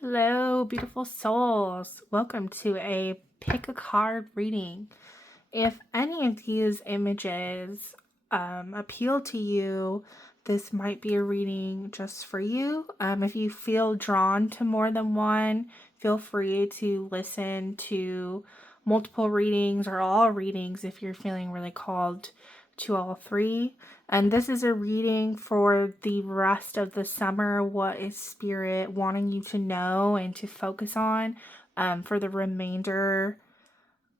Hello, beautiful souls. Welcome to a pick a card reading. If any of these images appeal to you, this might be a reading just for you. If you feel drawn to more than one, feel free to listen to multiple readings or all readings if you're feeling really called to all three. And this is a reading for the rest of the summer. What is Spirit wanting you to know and to focus on for the remainder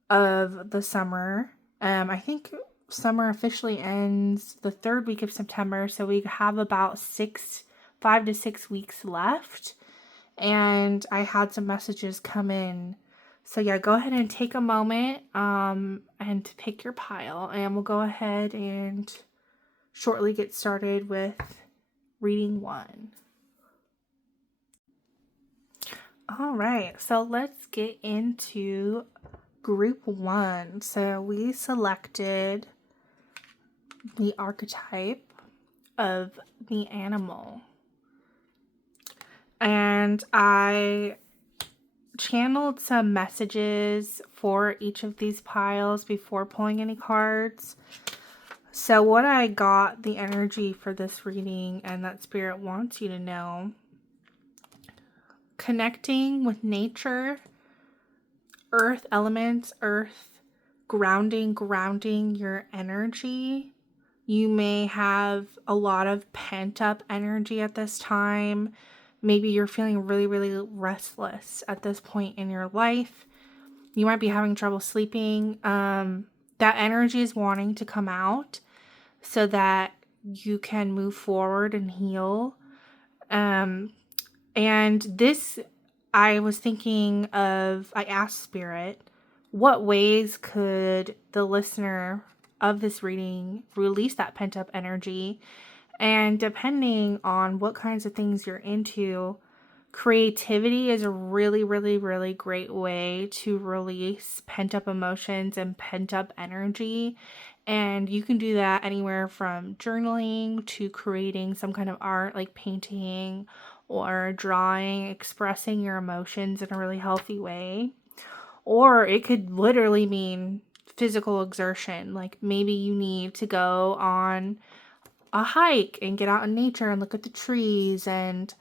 of the summer? I think summer officially ends the third week of September, so we have about 5 to 6 weeks left. And I had some messages come in. So yeah, go ahead and take a moment and pick your pile, and we'll go ahead and shortly get started with reading 1. All right, so let's get into group 1. So we selected the archetype of the animal, and I channeled some messages for each of these piles before pulling any cards. So what I got the energy for this reading, and that Spirit wants you to know, connecting with nature, earth elements, grounding your energy. You may have a lot of pent up energy at this time. Maybe you're feeling really, really restless at this point in your life. You might be having trouble sleeping. That energy is wanting to come out so that you can move forward and heal. And this, I was thinking of, I asked Spirit, what ways could the listener of this reading release that pent up energy? And depending on what kinds of things you're into, creativity is a really, really, really great way to release pent up emotions and pent up energy. And you can do that anywhere from journaling to creating some kind of art like painting or drawing, expressing your emotions in a really healthy way. Or it could literally mean physical exertion. Like maybe you need to go on a hike and get out in nature and look at the trees and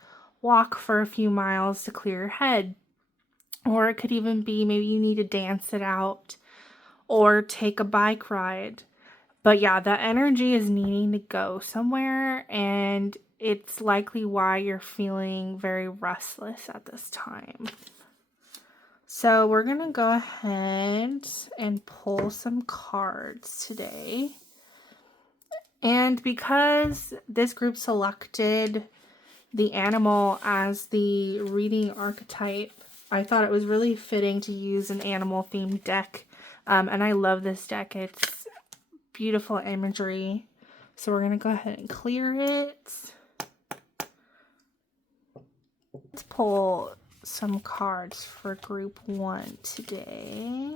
walk for a few miles to clear your head. Or it could even be maybe you need to dance it out or take a bike ride. But yeah, that energy is needing to go somewhere, and it's likely why you're feeling very restless at this time. So we're going to go ahead and pull some cards today. And because this group selected the animal as the reading archetype, I thought it was really fitting to use an animal themed deck. And I love this deck. It's beautiful imagery. So we're going to go ahead and clear it. Let's pull some cards for group 1 today.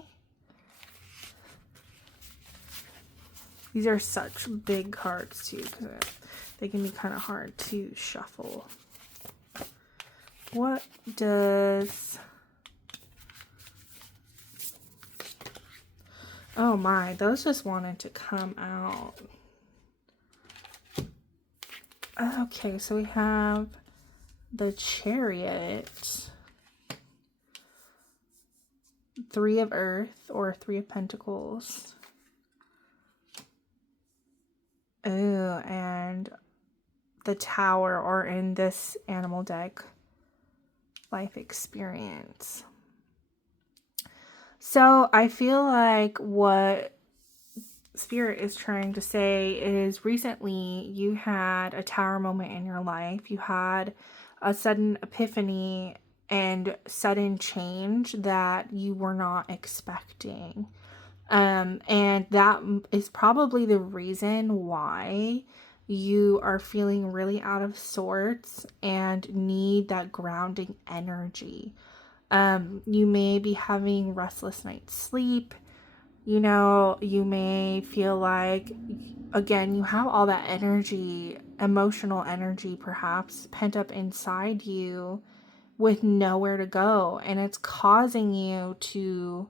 These are such big cards too, because they can be kind of hard to shuffle. What does... Oh my, those just wanted to come out. Okay, so we have the Chariot, 3 of Earth, or 3 of Pentacles. Oh, and the Tower, or in this animal deck, Life Experience. So I feel like what Spirit is trying to say is recently you had a tower moment in your life. You had a sudden epiphany and sudden change that you were not expecting. And that is probably the reason why you are feeling really out of sorts and need that grounding energy. You may be having restless night's sleep. You know, you may feel like, again, you have all that energy, emotional energy perhaps, pent up inside you, with nowhere to go, and it's causing you to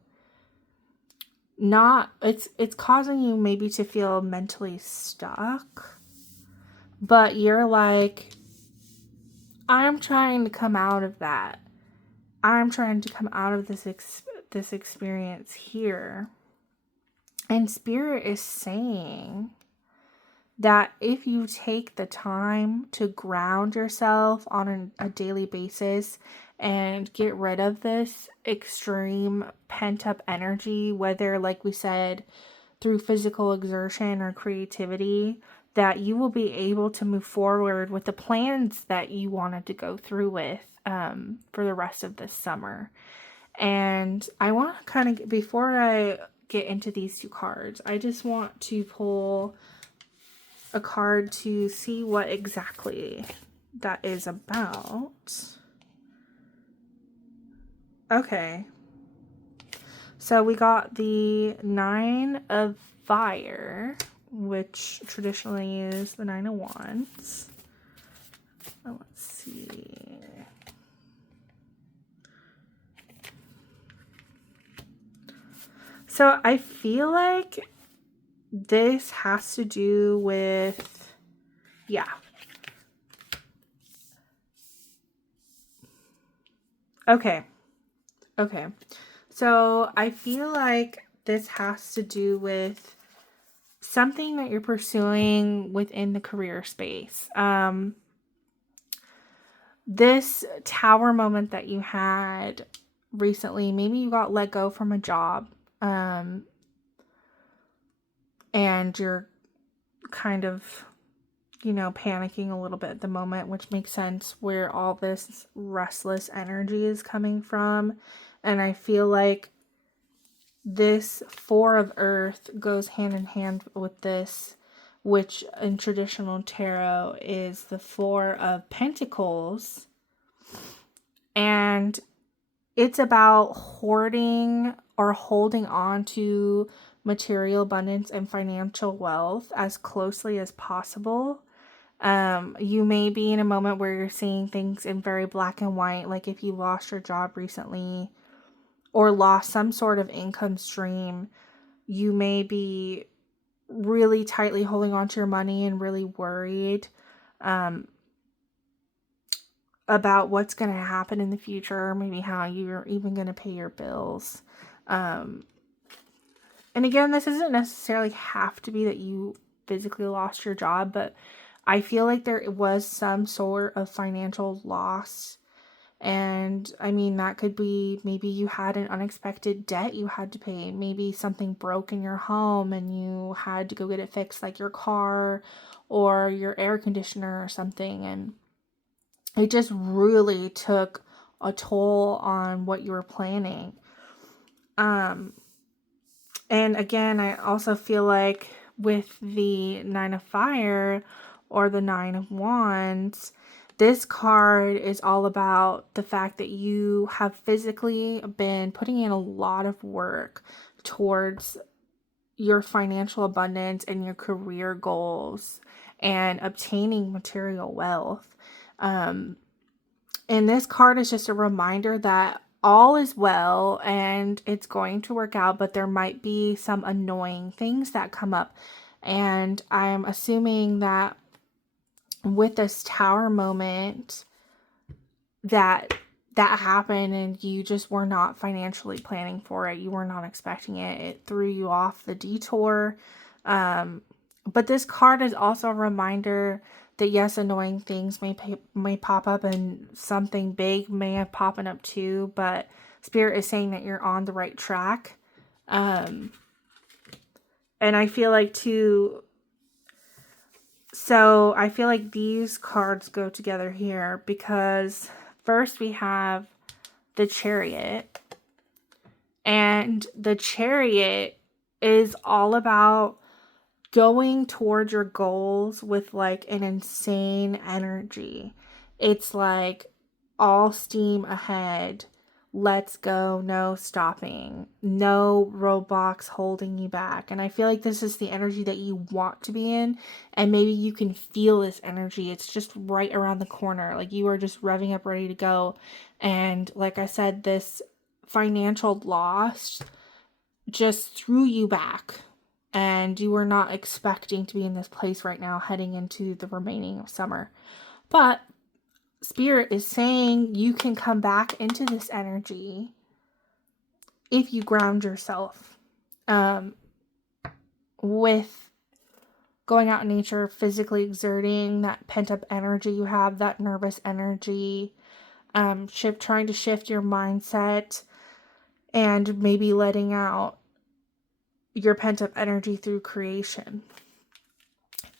it's causing you maybe to feel mentally stuck, but you're like, I'm trying to come out of that. I'm trying to come out of this experience here. And Spirit is saying that if you take the time to ground yourself on a daily basis and get rid of this extreme pent-up energy, whether, like we said, through physical exertion or creativity, that you will be able to move forward with the plans that you wanted to go through with for the rest of this summer. And I want to kind of, before I get into these two cards, I just want to pull a card to see what exactly that is about. Okay. So we got the 9 of Fire, which traditionally is the 9 of Wands. Let's see. So I feel like this has to do with, yeah. Okay. So I feel like this has to do with something that you're pursuing within the career space. This tower moment that you had recently, maybe you got let go from a job, and you're kind of, panicking a little bit at the moment, which makes sense where all this restless energy is coming from. And I feel like this 4 of Earth goes hand in hand with this, which in traditional tarot is the 4 of Pentacles. And it's about hoarding or holding on to material abundance and financial wealth as closely as possible. You may be in a moment where you're seeing things in very black and white, like if you lost your job recently or lost some sort of income stream, you may be really tightly holding on to your money and really worried about what's going to happen in the future, maybe how you're even going to pay your bills. And again, this doesn't necessarily have to be that you physically lost your job, but I feel like there was some sort of financial loss. And I mean, that could be maybe you had an unexpected debt you had to pay. Maybe something broke in your home and you had to go get it fixed, like your car or your air conditioner or something. And it just really took a toll on what you were planning. And again, I also feel like with the 9 of Fire or the 9 of Wands, this card is all about the fact that you have physically been putting in a lot of work towards your financial abundance and your career goals and obtaining material wealth. And this card is just a reminder that all is well and it's going to work out, but there might be some annoying things that come up. And I'm assuming that with this tower moment that happened and you just were not financially planning for it. You were not expecting it. It threw you off the detour. But this card is also a reminder that yes, annoying things may pop up and something big may have popping up too, but Spirit is saying that you're on the right track. And I feel like so I feel like these cards go together here because first we have the Chariot, and the Chariot is all about going towards your goals with like an insane energy. It's like all steam ahead let's go, no stopping, no roadblocks holding you back. And I feel like this is the energy that you want to be in, and maybe you can feel this energy. It's just right around the corner. Like you are just revving up, ready to go. And like I said, this financial loss just threw you back, and you were not expecting to be in this place right now heading into the remaining of summer. But Spirit is saying you can come back into this energy if you ground yourself with going out in nature, physically exerting that pent-up energy you have, that nervous energy, trying to shift your mindset, and maybe letting out your pent-up energy through creation.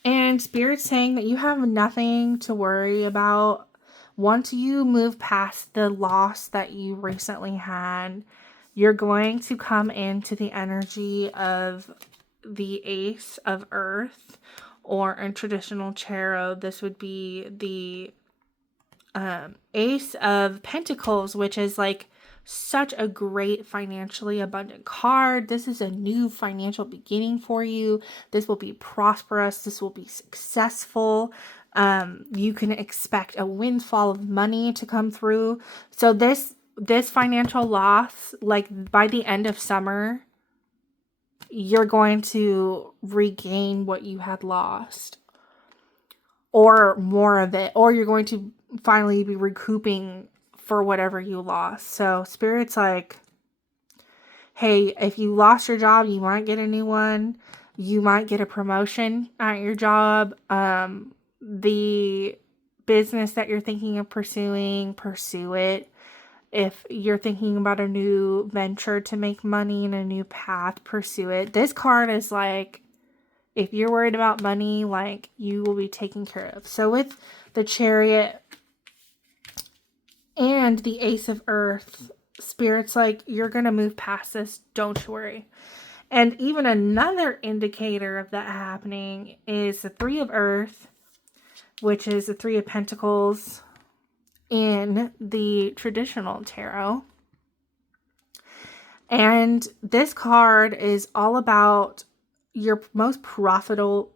And Spirit's saying that you have nothing to worry about. Once you move past the loss that you recently had, you're going to come into the energy of the Ace of Earth, or in traditional tarot, this would be the Ace of Pentacles, which is like such a great financially abundant card. This is a new financial beginning for you. This will be prosperous. This will be successful. You can expect a windfall of money to come through. So this financial loss, like by the end of summer, you're going to regain what you had lost, or more of it, or you're going to finally be recouping for whatever you lost. So Spirit's like, hey, if you lost your job, you might get a new one. You might get a promotion at your job. The business that you're thinking of pursuing, pursue it. If you're thinking about a new venture to make money and a new path, pursue it. This card is like, if you're worried about money, like, you will be taken care of. So with the Chariot and the Ace of Earth, Spirit's like, you're going to move past this. Don't worry. And even another indicator of that happening is the Three of Earth, which is the Three of Pentacles in the traditional tarot. And this card is all about your most profitable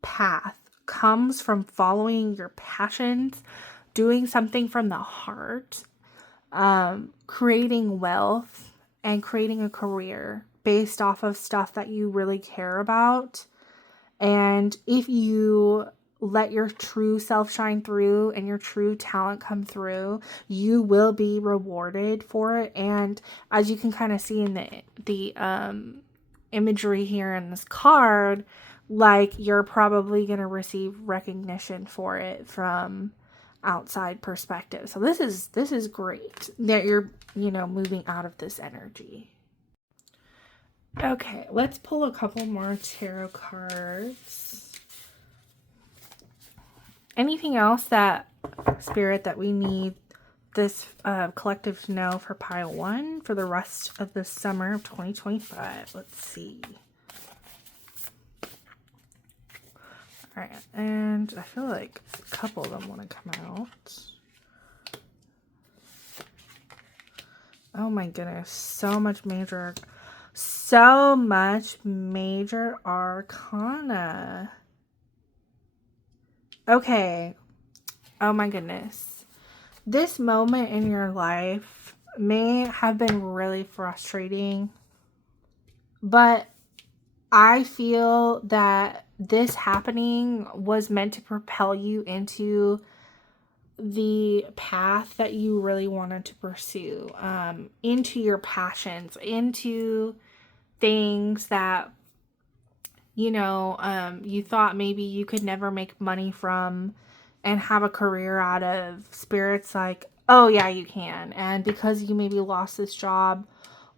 path comes from following your passions, doing something from the heart, creating wealth, and creating a career based off of stuff that you really care about. And if you let your true self shine through and your true talent come through, you will be rewarded for it. And as you can kind of see in the imagery here in this card, like, you're probably going to receive recognition for it from outside perspective. So this is great that you're, moving out of this energy. Okay, let's pull a couple more tarot cards. Anything else that, Spirit, that we need this collective to know for pile 1 for the rest of the summer of 2025? Let's see. All right, and I feel like a couple of them want to come out. Oh my goodness, so much major arcana. Okay. Oh my goodness. This moment in your life may have been really frustrating, but I feel that this happening was meant to propel you into the path that you really wanted to pursue, into your passions, into things that, you thought maybe you could never make money from and have a career out of. Spirit's like, oh yeah, you can. And because you maybe lost this job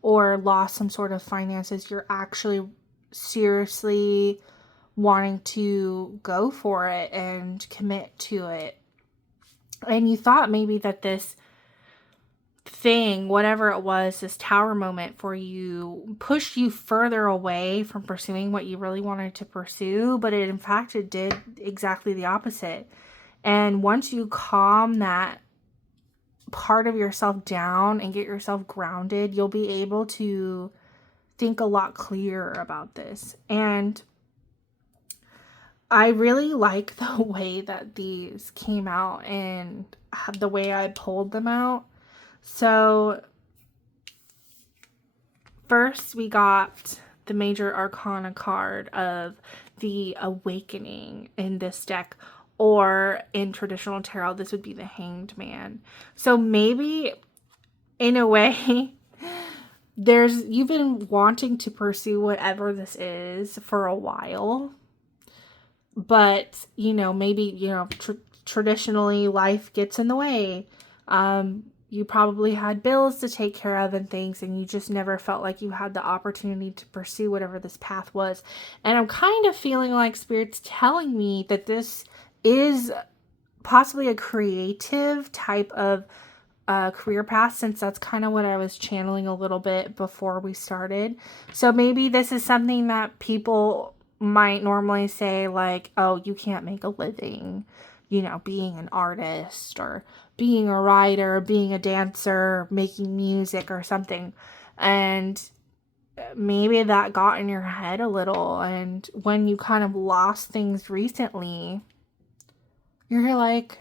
or lost some sort of finances, you're actually seriously wanting to go for it and commit to it. And you thought maybe that this thing, whatever it was, this tower moment for you, pushed you further away from pursuing what you really wanted to pursue, but in fact it did exactly the opposite. And once you calm that part of yourself down and get yourself grounded, you'll be able to think a lot clearer about this. And I really like the way that these came out and the way I pulled them out. So first we got the Major Arcana card of the Awakening in this deck, or in traditional tarot, this would be the Hanged Man. So maybe in a way, you've been wanting to pursue whatever this is for a while, but maybe traditionally life gets in the way. You probably had bills to take care of and things, and you just never felt like you had the opportunity to pursue whatever this path was. And I'm kind of feeling like Spirit's telling me that this is possibly a creative type of career path, since that's kind of what I was channeling a little bit before we started. So maybe this is something that people might normally say, like, oh, you can't make a living, being an artist or being a writer, being a dancer, making music or something. And maybe that got in your head a little. And when you kind of lost things recently, you're like,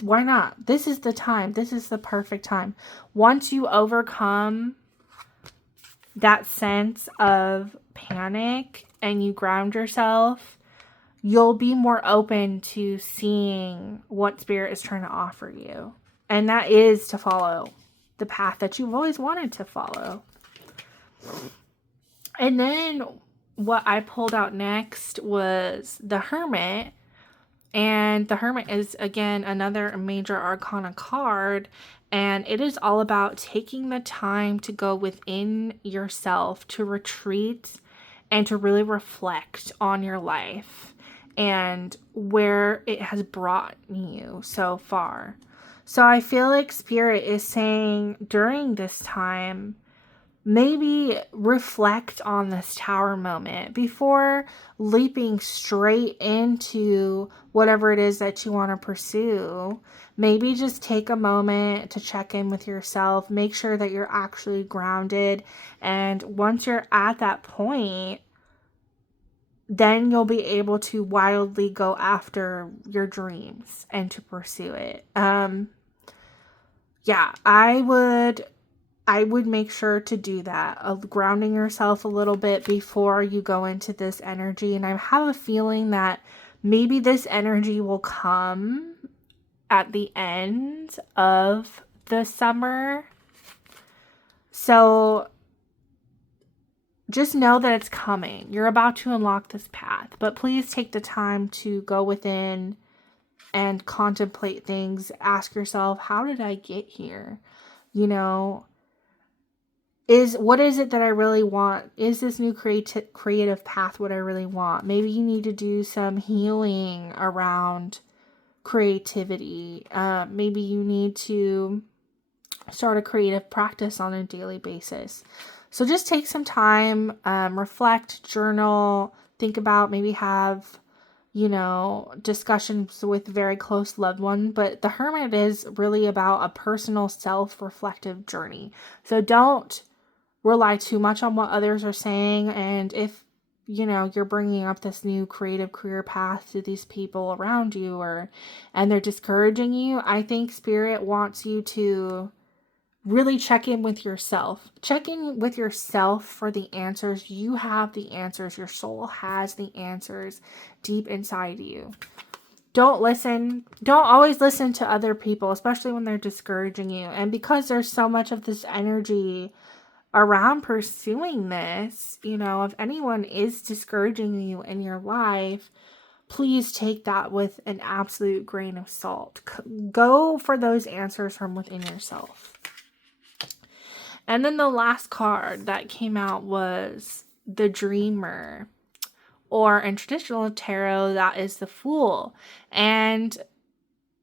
why not? This is the time. This is the perfect time. Once you overcome that sense of panic and you ground yourself, you'll be more open to seeing what Spirit is trying to offer you. And that is to follow the path that you've always wanted to follow. And then what I pulled out next was the Hermit. And the Hermit is, again, another Major Arcana card. And it is all about taking the time to go within yourself, to retreat, and to really reflect on your life and where it has brought you so far. So I feel like Spirit is saying during this time, maybe reflect on this Tower moment before leaping straight into whatever it is that you want to pursue. Maybe just take a moment to check in with yourself, make sure that you're actually grounded. And once you're at that point, then you'll be able to wildly go after your dreams and to pursue it. Yeah, I would make sure to do that, of grounding yourself a little bit before you go into this energy. And I have a feeling that maybe this energy will come at the end of the summer. So just know that it's coming. You're about to unlock this path, but please take the time to go within and contemplate things. Ask yourself, how did I get here? What is it that I really want? Is this new creative path what I really want? Maybe you need to do some healing around creativity. Maybe you need to start a creative practice on a daily basis. So just take some time, reflect, journal, think about, maybe have, discussions with very close loved one. But the Hermit is really about a personal self-reflective journey. So don't rely too much on what others are saying. And if, you're bringing up this new creative career path to these people around you, and they're discouraging you, I think Spirit wants you to really check in with yourself. Check in with yourself for the answers. You have the answers. Your soul has the answers deep inside you. Don't always listen to other people, especially when they're discouraging you. And because there's so much of this energy around pursuing this, if anyone is discouraging you in your life, please take that with an absolute grain of salt. Go for those answers from within yourself. And then the last card that came out was the Dreamer, or in traditional tarot, that is the Fool. And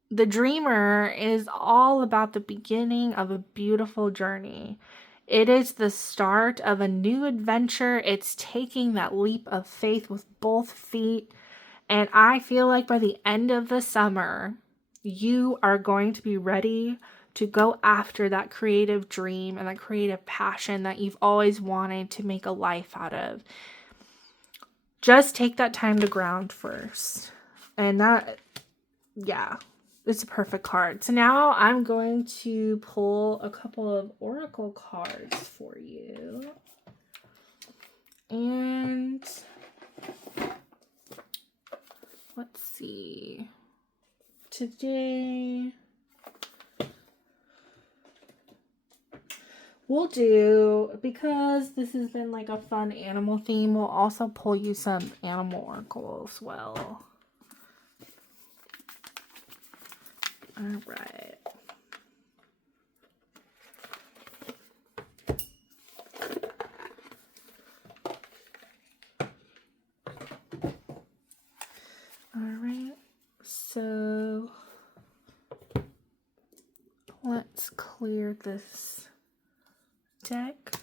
the Dreamer is all about the beginning of a beautiful journey. It is the start of a new adventure. It's taking that leap of faith with both feet. And I feel like by the end of the summer, You are going to be ready to go after that creative dream and that creative passion that you've always wanted to make a life out of. Just take that time to ground first. And that, yeah, it's a perfect card. So now I'm going to pull a couple of oracle cards for you. And let's see. Today we'll do, because this has been like a fun animal theme, we'll also pull you some animal oracle as well. All right. All right. So let's clear this deck.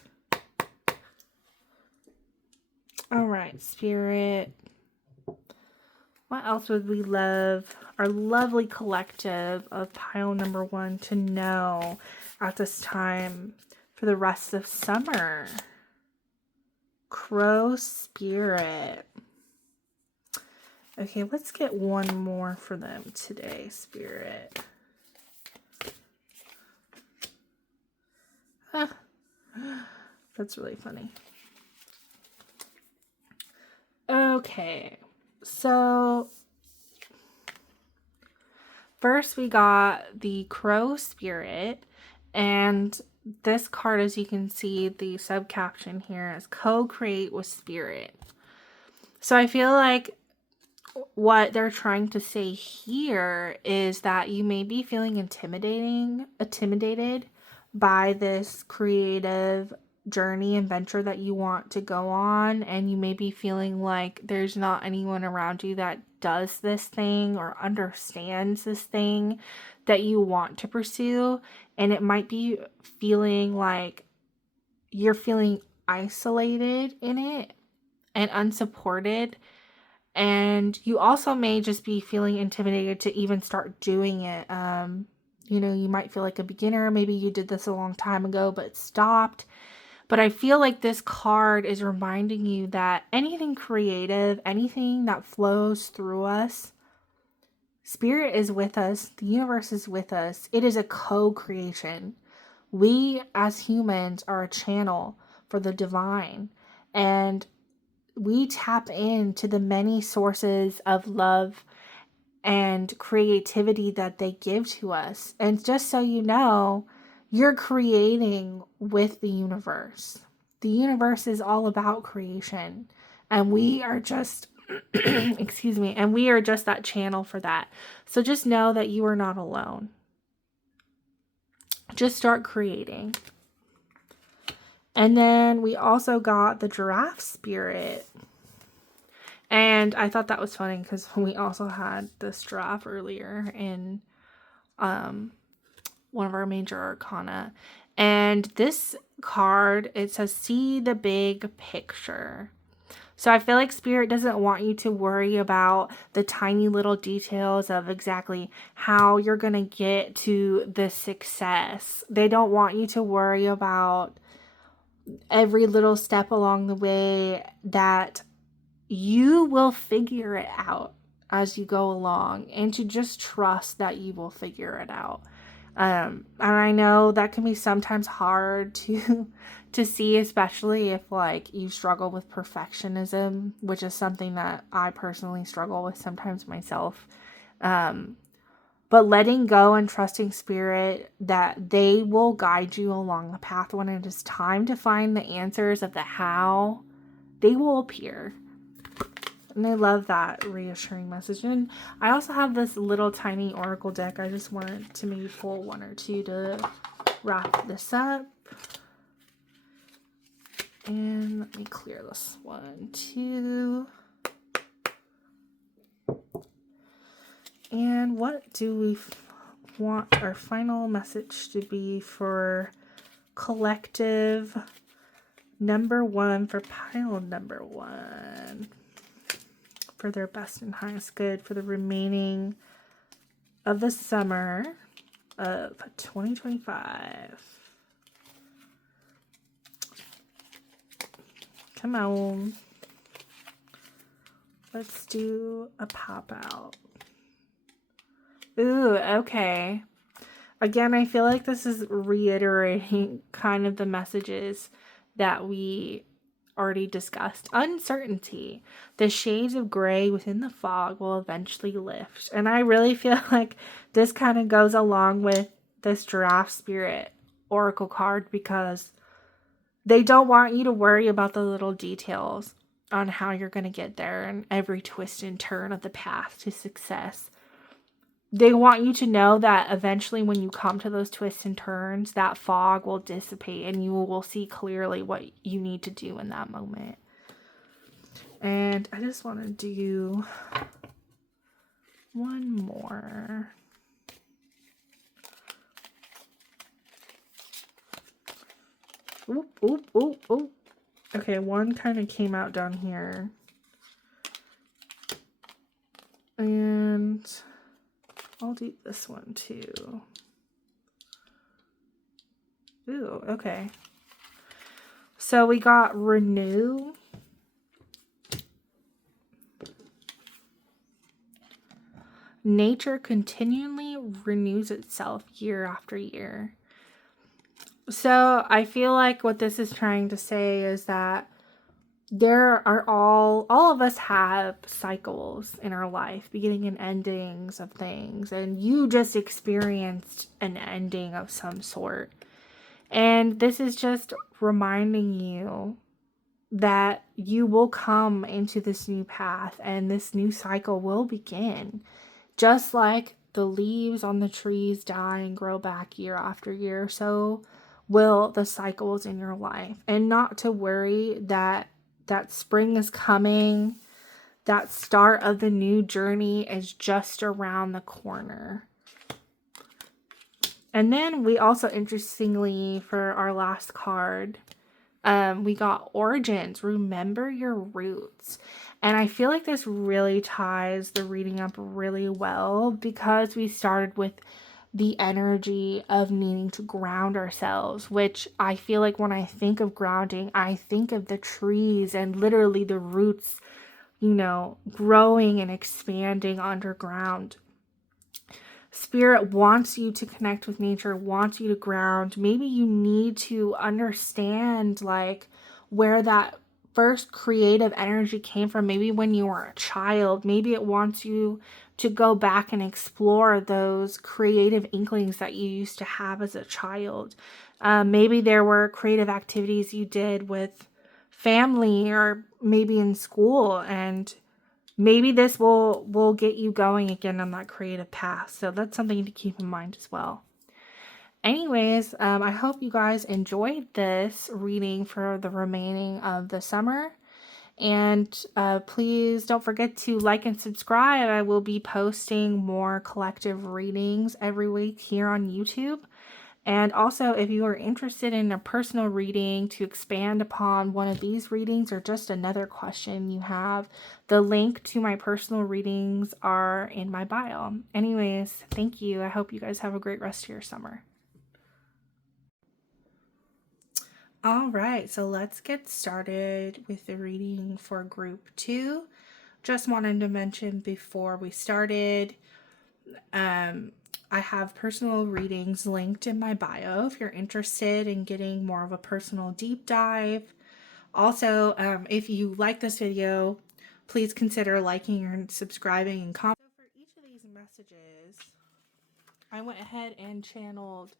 All right, Spirit. What else would we love our lovely collective of pile number 1 to know at this time for the rest of summer? Crow Spirit. Okay, let's get one more for them today, Spirit. That's really funny. Okay, so first we got the Crow Spirit, and this card, as you can see, the subcaption here is co-create with Spirit. So I feel like what they're trying to say here is that you may be feeling intimidated by this creative journey and venture that you want to go on, and you may be feeling like there's not anyone around you that does this thing or understands this thing that you want to pursue, and it might be feeling like you're feeling isolated in it and unsupported. And you also may just be feeling intimidated to even start doing it. You know, you might feel like a beginner. Maybe you did this a long time ago, but stopped. But I feel like this card is reminding you that anything creative, anything that flows through us, Spirit is with us. The universe is with us. It is a co-creation. We as humans are a channel for the divine. And we tap into the many sources of love and creativity that they give to us. And just so you know, you're creating with the universe. The universe is all about creation. And we are just, excuse me, and we are just that channel for that. So just know that you are not alone. Just start creating. And then we also got the Giraffe Spirit. And I thought that was funny because we also had this giraffe earlier in one of our major arcana. And this card, it says, see the big picture. So I feel like Spirit doesn't want you to worry about the tiny little details of exactly how you're going to get to the success. They don't want you to worry about every little step along the way, that you will figure it out as you go along, and to just trust that you will figure it out. And I know that can be sometimes hard to see, especially if like you struggle with perfectionism, which is something that I personally struggle with sometimes myself. But letting go and trusting Spirit that they will guide you along the path when it is time to find the answers of the how, they will appear. And I love that reassuring message. And I also have this little tiny oracle deck. I just wanted to maybe pull one or two to wrap this up. And let me clear this one too. And what do we want our final message to be for collective number 1, for pile number 1? For their best and highest good for the remaining of the summer of 2025. Come on. Let's do a pop out. Ooh, okay. Again, I feel like this is reiterating kind of the messages that we already discussed. Uncertainty. The shades of gray within the fog will eventually lift. And I really feel like this kind of goes along with this Giraffe Spirit Oracle card, because they don't want you to worry about the little details on how you're going to get there and every twist and turn of the path to success. They want you to know that eventually when you come to those twists and turns, that fog will dissipate and you will see clearly what you need to do in that moment. And I just want to do one more. Oop, oop, oop, oop. Okay, one kind of came out down here. And I'll do this one too. Ooh, okay. So we got renew. Nature continually renews itself year after year. So I feel like what this is trying to say is that there are all of us have cycles in our life, beginning and endings of things, and you just experienced an ending of some sort. And this is just reminding you that you will come into this new path and this new cycle will begin. Just like the leaves on the trees die and grow back year after year, so will the cycles in your life. And not to worry that spring is coming, that start of the new journey is just around the corner. And then we also, interestingly, for our last card, we got origins. Remember your roots. And I feel like this really ties the reading up really well, because we started with the energy of needing to ground ourselves, which I feel like when I think of grounding, I think of the trees and literally the roots, growing and expanding underground. Spirit wants you to connect with nature, wants you to ground. Maybe you need to understand where that first creative energy came from. Maybe when you were a child. Maybe it wants you to go back and explore those creative inklings that you used to have as a child. Maybe there were creative activities you did with family or maybe in school, and maybe this will get you going again on that creative path. So that's something to keep in mind as well. Anyways, I hope you guys enjoyed this reading for the remaining of the summer. And please don't forget to like and subscribe. I will be posting more collective readings every week here on YouTube. And also, if you are interested in a personal reading to expand upon one of these readings or just another question you have, the link to my personal readings are in my bio. Anyways, thank you. I hope you guys have a great rest of your summer. All right, so let's get started with the reading for group 2. Just wanted to mention before we started, I have personal readings linked in my bio if you're interested in getting more of a personal deep dive. Also, if you like this video, please consider liking and subscribing and commenting. So for each of these messages, I went ahead and channeled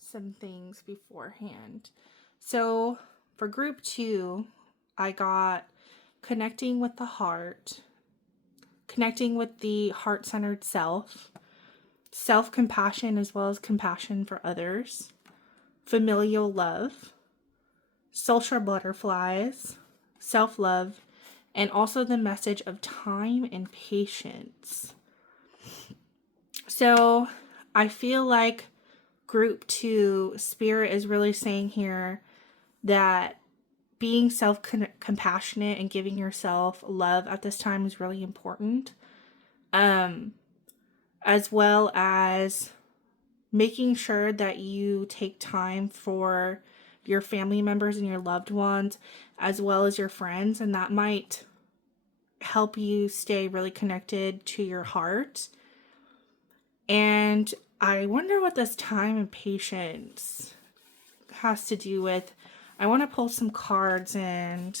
some things beforehand. So for group 2, I got connecting with the heart, connecting with the heart-centered self-compassion as well as compassion for others, familial love, social butterflies, self-love, and also the message of time and patience. So I feel like group 2, Spirit is really saying here that being self-compassionate and giving yourself love at this time is really important. as well as making sure that you take time for your family members and your loved ones, as well as your friends, and that might help you stay really connected to your heart. And I wonder what this time and patience has to do with. I want to pull some cards and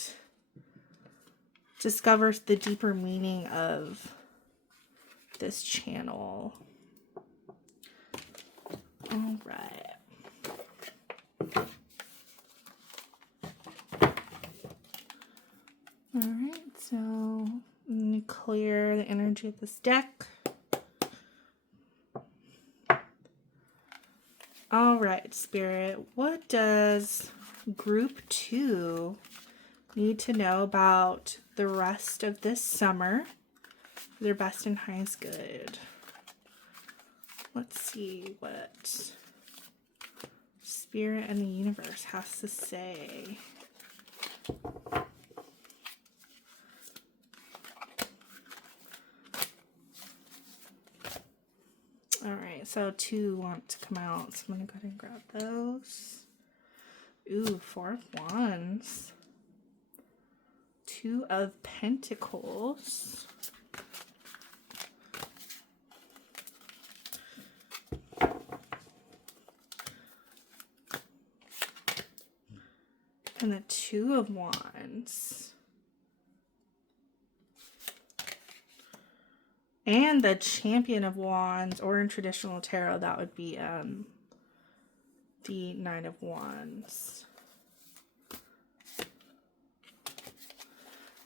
discover the deeper meaning of this channel. All right. All right, so I'm going to clear the energy of this deck. All right, Spirit, what does group 2 need to know about the rest of this summer? Their best and highest good. Let's see what Spirit and the universe has to say. All right, so 2 want to come out, so I'm going to go ahead and grab those. Ooh, 4 of Wands. 2 of Pentacles. And the 2 of Wands. And the Champion of Wands, or in traditional tarot, that would be the 9 of Wands.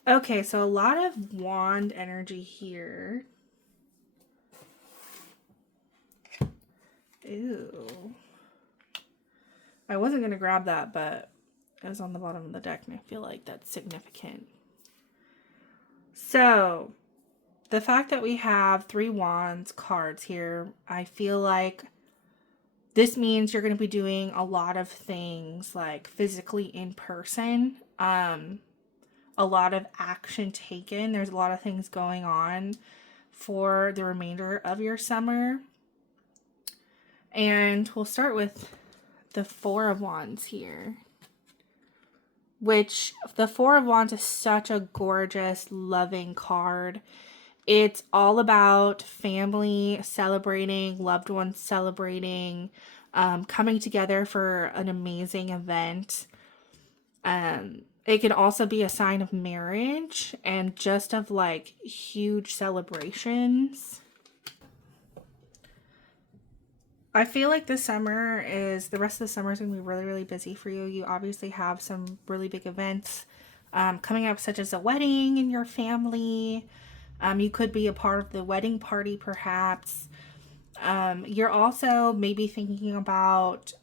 Okay, so a lot of wand energy here. Ew. I wasn't going to grab that, but it was on the bottom of the deck, and I feel like that's significant. So, the fact that we have 3 wands cards here, I feel like this means you're going to be doing a lot of things like physically in person. A lot of action taken. There's a lot of things going on for the remainder of your summer. And we'll start with the 4 of Wands here. Which, the 4 of Wands is such a gorgeous, loving card. It's all about family celebrating, loved ones celebrating, coming together for an amazing event. It can also be a sign of marriage and just of like huge celebrations. I feel like the rest of the summer is going to be really, really busy for you. You obviously have some really big events coming up, such as a wedding in your family. You could be a part of the wedding party, perhaps. You're also maybe thinking about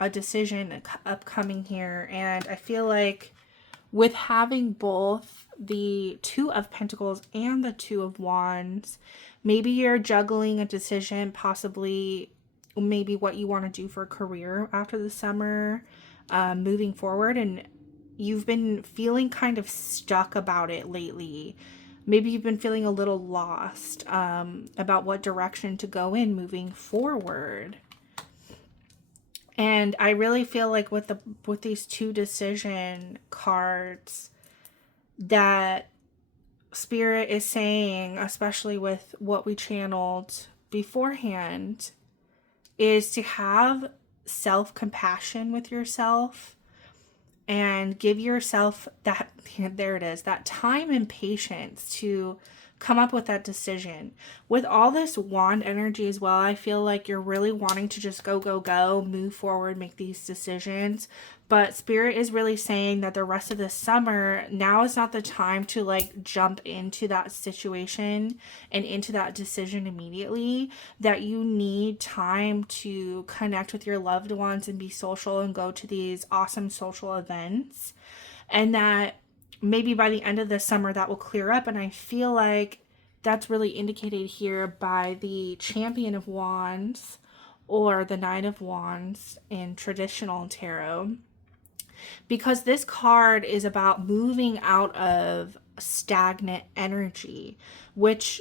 a decision upcoming here. And I feel like with having both the 2 of Pentacles and the 2 of Wands, maybe you're juggling a decision, possibly maybe what you want to do for a career after the summer, moving forward, and you've been feeling kind of stuck about it lately. Maybe you've been feeling a little lost about what direction to go in moving forward. And I really feel like with these 2 decision cards, that Spirit is saying, especially with what we channeled beforehand, is to have self-compassion with yourself and give yourself that, there it is, that time and patience to come up with that decision. With all this wand energy as well, I feel like you're really wanting to just go, move forward, make these decisions. But Spirit is really saying that the rest of the summer, now is not the time to like jump into that situation and into that decision immediately. That you need time to connect with your loved ones and be social and go to these awesome social events. And that maybe by the end of the summer that will clear up. And I feel like that's really indicated here by the Champion of Wands or the 9 of Wands in traditional tarot. Because this card is about moving out of stagnant energy, which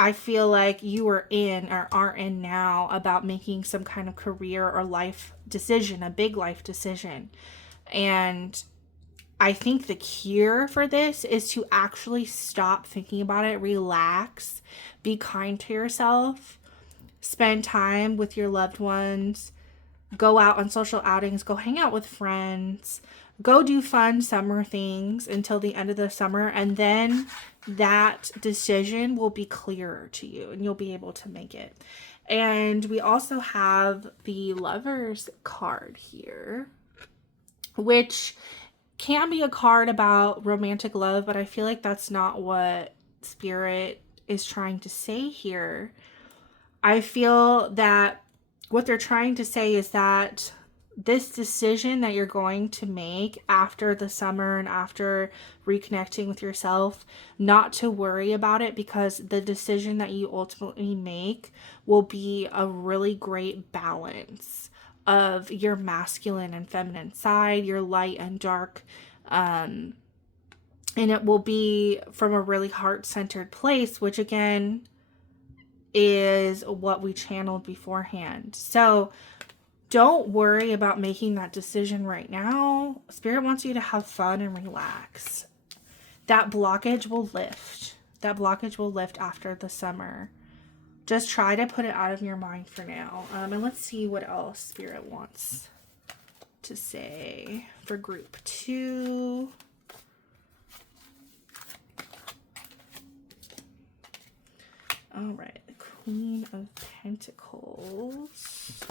I feel like you are in or are in now about making some kind of career or life decision, a big life decision. And I think the cure for this is to actually stop thinking about it, relax, be kind to yourself, spend time with your loved ones, go out on social outings, go hang out with friends, go do fun summer things until the end of the summer, and then that decision will be clearer to you and you'll be able to make it. And we also have the Lovers card here, which can be a card about romantic love, but I feel like that's not what Spirit is trying to say here. I feel that what they're trying to say is that this decision that you're going to make after the summer and after reconnecting with yourself, not to worry about it, because the decision that you ultimately make will be a really great balance of your masculine and feminine side, your light and dark, and it will be from a really heart-centered place, which again is what we channeled beforehand. So don't worry about making that decision right now. Spirit wants you to have fun and relax. That blockage will lift. That blockage will lift after the summer. Just try to put it out of your mind for now. And let's see what else Spirit wants to say for group 2. All right, the Queen of Pentacles.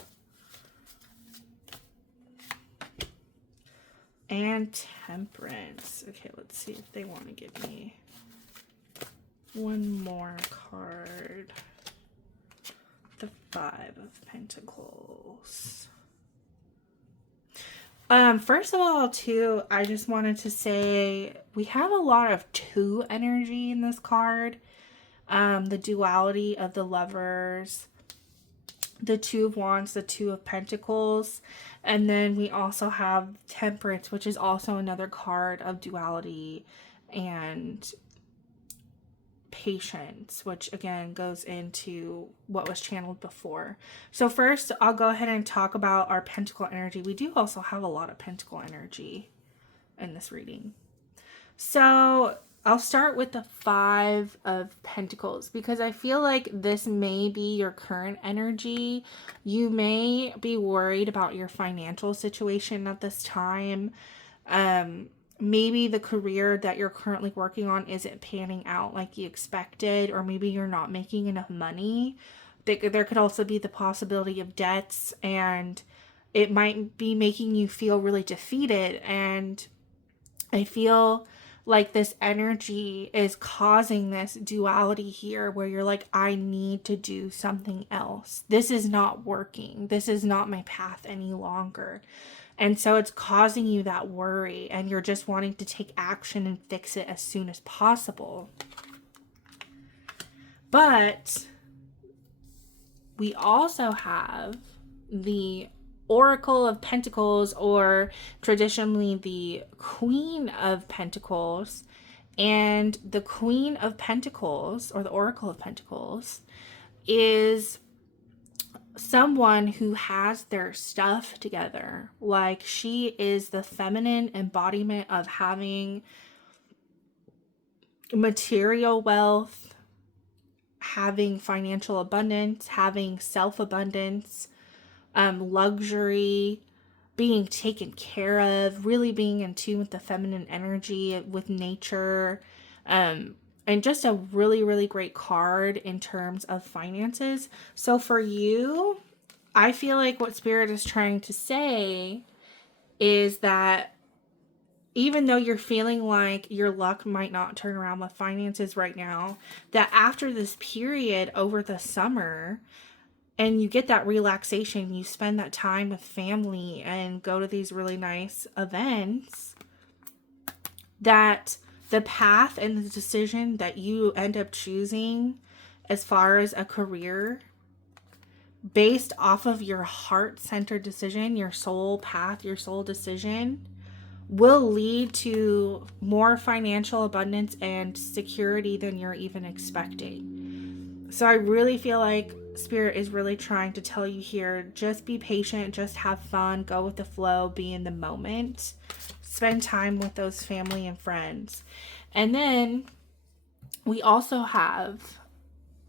And Temperance. Okay, let's see if they want to give me one more card. The Five of Pentacles. First of all, too, I just wanted to say we have a lot of 2 energy in this card. The duality of the Lovers, the Two of Wands, the Two of Pentacles, and then we also have Temperance, which is also another card of duality and patience, which again goes into what was channeled before. So first, I'll go ahead and talk about our Pentacle energy. We do also have a lot of Pentacle energy in this reading. So I'll start with the Five of Pentacles, because I feel like this may be your current energy. You may be worried about your financial situation at this time. Maybe the career that you're currently working on isn't panning out like you expected, or maybe you're not making enough money. There could also be the possibility of debts, and it might be making you feel really defeated. And I feel like this energy is causing this duality here where you're like, I need to do something else. This is not working. This is not my path any longer. And so it's causing you that worry, and you're just wanting to take action and fix it as soon as possible. But we also have the Oracle of Pentacles, or traditionally the Queen of Pentacles. And the Queen of Pentacles, or the Oracle of Pentacles, is someone who has their stuff together. Like, she is the feminine embodiment of having material wealth, having financial abundance, having self-abundance, luxury, being taken care of, really being in tune with the feminine energy, with nature, and just a really, really great card in terms of finances. So for you, I feel like what Spirit is trying to say is that even though you're feeling like your luck might not turn around with finances right now, that after this period over the summer, and you get that relaxation, you spend that time with family and go to these really nice events, that the path and the decision that you end up choosing as far as a career, based off of your heart-centered decision, your soul path, your soul decision, will lead to more financial abundance and security than you're even expecting. So I really feel like Spirit is really trying to tell you here, just be patient, just have fun, go with the flow, be in the moment, spend time with those family and friends. And then we also have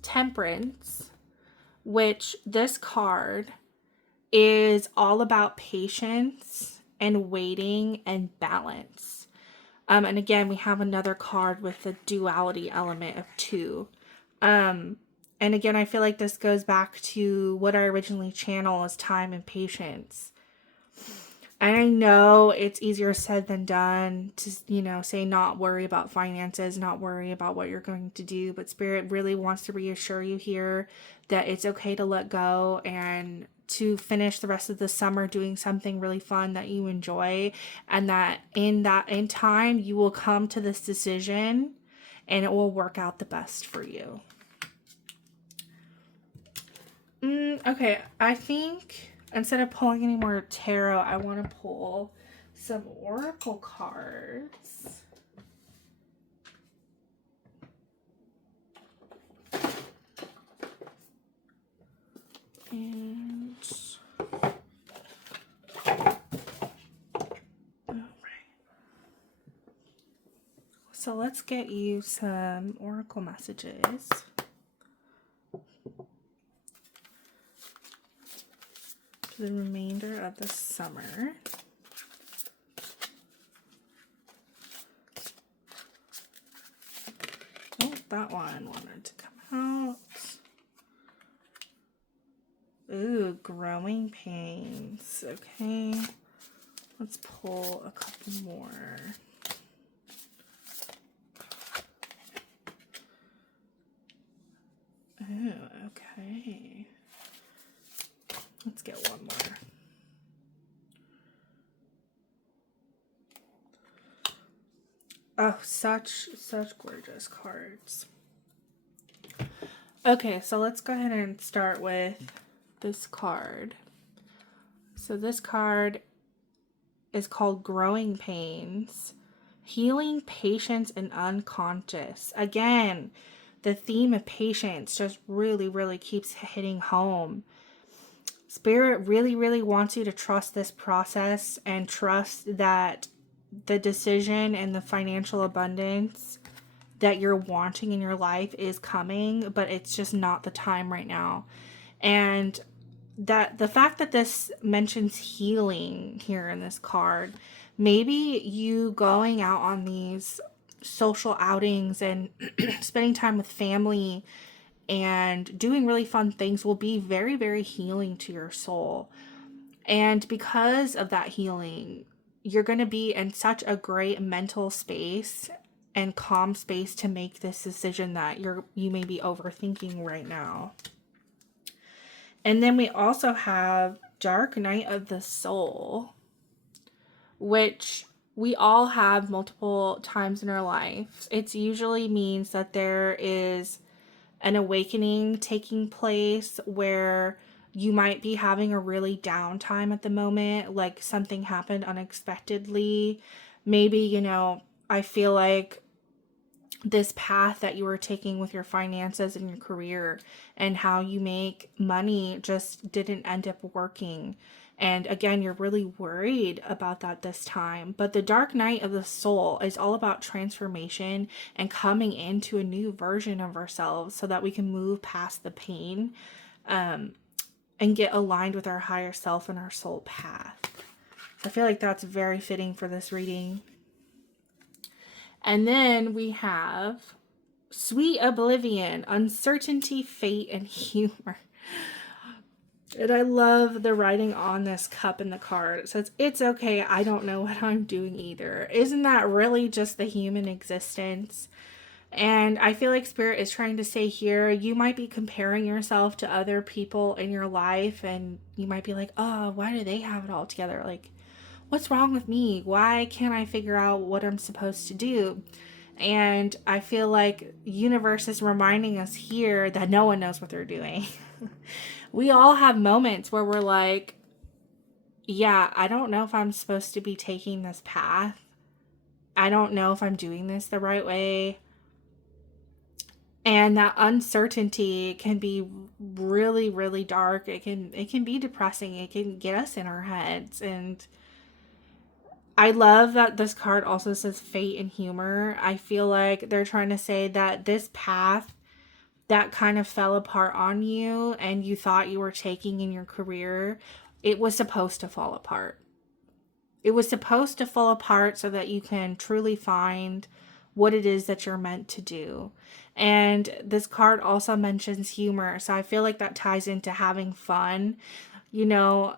Temperance, which this card is all about patience and waiting and balance. And again, we have another card with the duality element of 2. And again, I feel like this goes back to what I originally channel as time and patience. And I know it's easier said than done to, say not worry about finances, not worry about what you're going to do. But Spirit really wants to reassure you here that it's okay to let go and to finish the rest of the summer doing something really fun that you enjoy. And that in time, you will come to this decision and it will work out the best for you. Okay, I think instead of pulling any more tarot, I want to pull some oracle cards. And all right. So let's get you some oracle messages. The remainder of the summer. Oh, that one wanted to come out. Ooh, growing pains. Okay, let's pull a couple more. Oh, okay. Let's get one more. Oh, such gorgeous cards. Okay, so let's go ahead and start with this card. So this card is called Growing Pains, Healing, Patience, and Unconscious. Again, the theme of patience just really keeps hitting home. Spirit really wants you to trust this process and trust that the decision and the financial abundance that you're wanting in your life is coming, but it's just not the time right now. And that the fact that this mentions healing here in this card, maybe you going out on these social outings and spending time with family and doing really fun things will be very healing to your soul. And because of that healing, you're going to be in such a great mental space and calm space to make this decision that you may be overthinking right now. And then we also have Dark Night of the Soul, which we all have multiple times in our lives. It usually means that there is an awakening taking place where you might be having a really down time at the moment, like something happened unexpectedly. Maybe, I feel like this path that you were taking with your finances and your career and how you make money just didn't end up working. And again, you're really worried about that this time. But the Dark Night of the Soul is all about transformation and coming into a new version of ourselves so that we can move past the pain and get aligned with our higher self and our soul path. I feel like that's very fitting for this reading. And then we have Sweet Oblivion, Uncertainty, Fate, and Humor. And I love the writing on this cup in the card. It says, it's okay, I don't know what I'm doing either. Isn't that really just the human existence? And I feel like Spirit is trying to say here, you might be comparing yourself to other people in your life, and you might be like, oh, why do they have it all together? Like, what's wrong with me? Why can't I figure out what I'm supposed to do? And I feel like universe is reminding us here that no one knows what they're doing. We all have moments where we're like, yeah, I don't know if I'm supposed to be taking this path. I don't know if I'm doing this the right way. And that uncertainty can be really, really dark. It can be depressing. It can get us in our heads. And I love that this card also says fate and humor. I feel like they're trying to say that this path that kind of fell apart on you and you thought you were taking in your career, it was supposed to fall apart. It was supposed to fall apart so that you can truly find what it is that you're meant to do. And this card also mentions humor. So I feel like that ties into having fun. You know,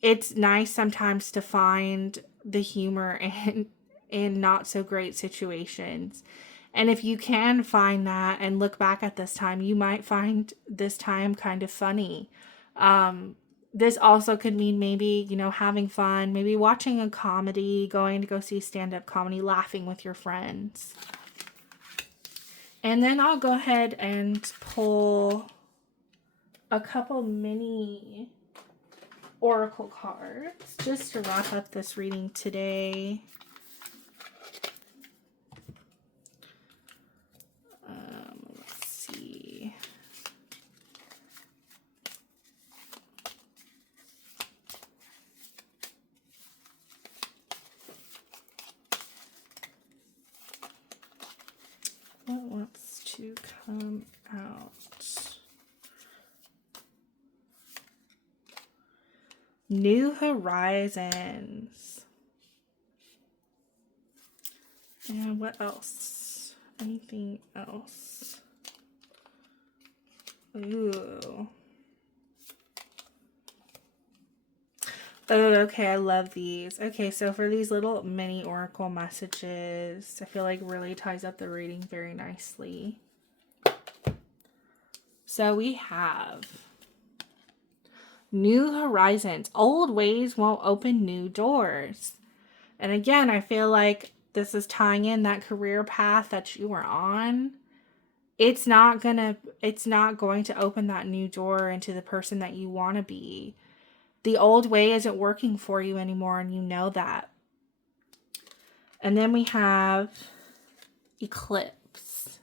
it's nice sometimes to find the humor in not so great situations. And if you can find that and look back at this time, you might find this time kind of funny. This also could mean maybe, having fun, maybe watching a comedy, going to go see stand-up comedy, laughing with your friends. And then I'll go ahead and pull a couple mini oracle cards just to wrap up this reading today. Let's see. What wants to come out? New horizons. And what else? Anything else? Ooh. Oh, okay, I love these. Okay, so for these little mini oracle messages, I feel like really ties up the reading very nicely. So we have new horizons. Old ways won't open new doors. And again, I feel like this is tying in that career path that you were on. It's not going to open that new door into the person that you want to be. The old way isn't working for you anymore, and you know that. And then we have eclipse.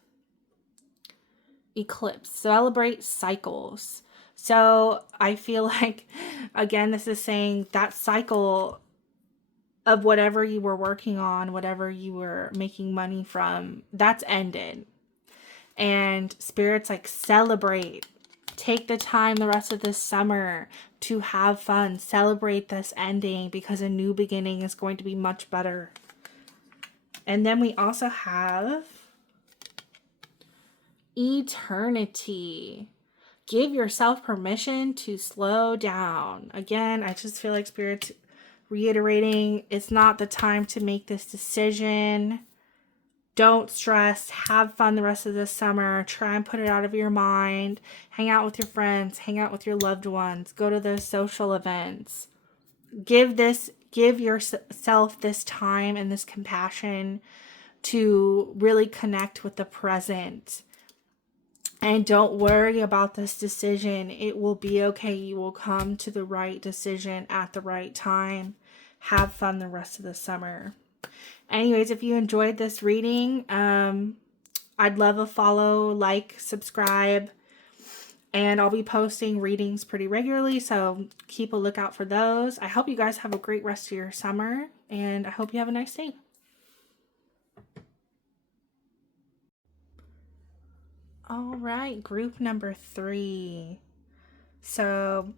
Eclipse. Celebrate cycles. So I feel like, again, this is saying that cycle of whatever you were working on, whatever you were making money from, that's ended. And Spirit's like, celebrate. Take the time the rest of this summer to have fun. Celebrate this ending because a new beginning is going to be much better. And then we also have eternity. Give yourself permission to slow down. Again, I just feel like Spirit's reiterating, it's not the time to make this decision. Don't stress. Have fun the rest of this summer. Try and put it out of your mind. Hang out with your friends. Hang out with your loved ones. Go to those social events. Give yourself this time and this compassion to really connect with the present. And don't worry about this decision. It will be okay. You will come to the right decision at the right time. Have fun the rest of the summer. Anyways, if you enjoyed this reading, I'd love a follow, like, subscribe, and I'll be posting readings pretty regularly, so keep a lookout for those. I hope you guys have a great rest of your summer, and I hope you have a nice day. All right, group number 3. So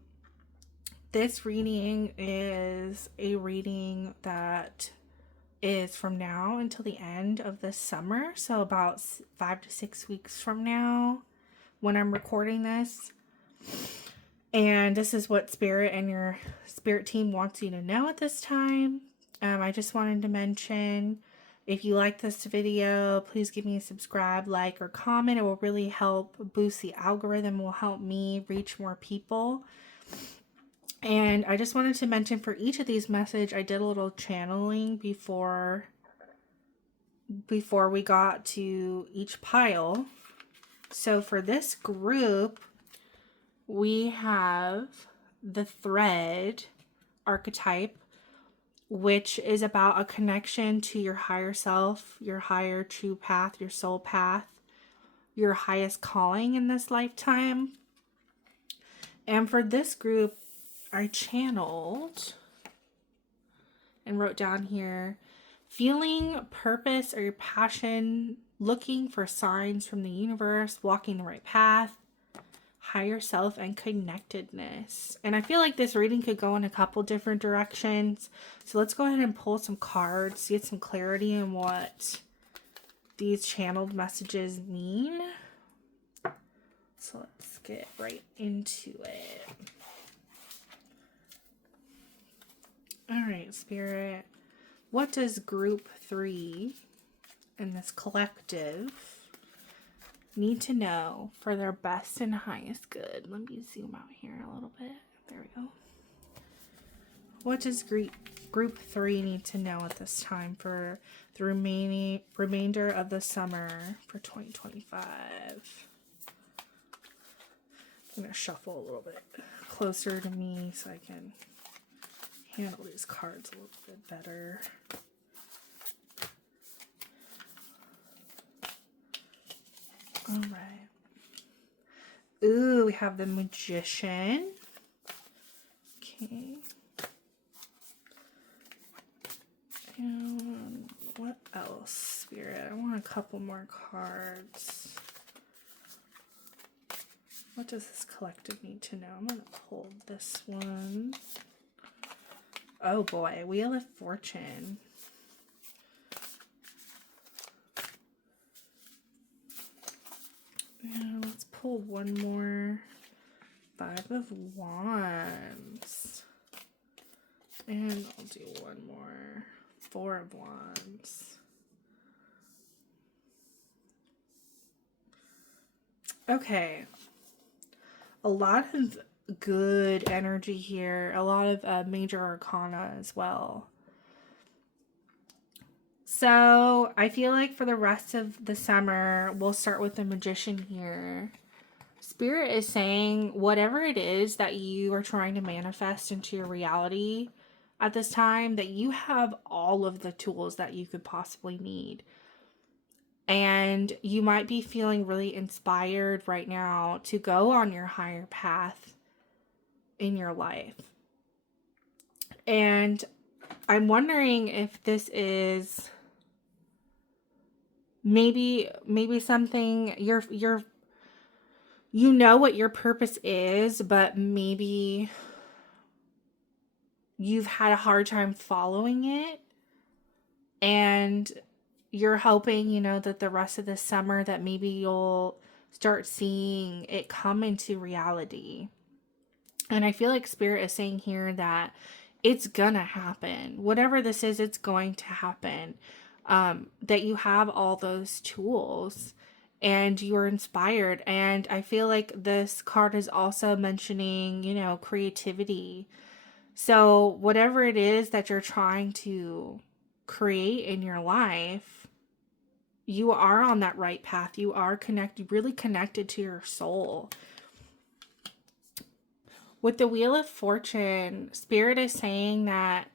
this reading is a reading that is from now until the end of the summer, so about 5 to 6 weeks from now when I'm recording this. And this is what Spirit and your Spirit team wants you to know at this time. I just wanted to mention, if you like this video, please give me a subscribe, like, or comment. It will really help boost the algorithm, will help me reach more people. And I just wanted to mention, for each of these messages, I did a little channeling before we got to each pile. So for this group, we have the thread archetype, which is about a connection to your higher self, your higher true path, your soul path, your highest calling in this lifetime. And for this group, I channeled and wrote down here, feeling purpose or your passion, looking for signs from the universe, walking the right path, higher self, and connectedness. And I feel like this reading could go in a couple different directions. So let's go ahead and pull some cards, get some clarity in what these channeled messages mean. So let's get right into it. All right, Spirit. What does group 3 in this collective need to know for their best and highest good? Let me zoom out here a little bit. There we go. What does group 3 need to know at this time for the remainder of the summer for 2025? I'm going to shuffle a little bit closer to me so I can handle these cards a little bit better. All right. Ooh, we have the Magician. Okay. And what else, Spirit? I want a couple more cards. What does this collective need to know? I'm going to pull this one. Oh boy, Wheel of Fortune. And let's pull one more. 5 of Wands. And I'll do one more. 4 of Wands. Okay. A lot of good energy here. A lot of major arcana as well. So I feel like for the rest of the summer, we'll start with the Magician here. Spirit is saying whatever it is that you are trying to manifest into your reality at this time, that you have all of the tools that you could possibly need. And you might be feeling really inspired right now to go on your higher path in your life. And I'm wondering if this is maybe something you know what your purpose is, but maybe you've had a hard time following it, and you're hoping, you know, that the rest of the summer that maybe you'll start seeing it come into reality. And I feel like Spirit is saying here that it's gonna happen. Whatever this is, it's going to happen. That you have all those tools and you're inspired. And I feel like this card is also mentioning, you know, creativity. So whatever it is that you're trying to create in your life, you are on that right path. You are really connected to your soul. With the Wheel of Fortune, Spirit is saying that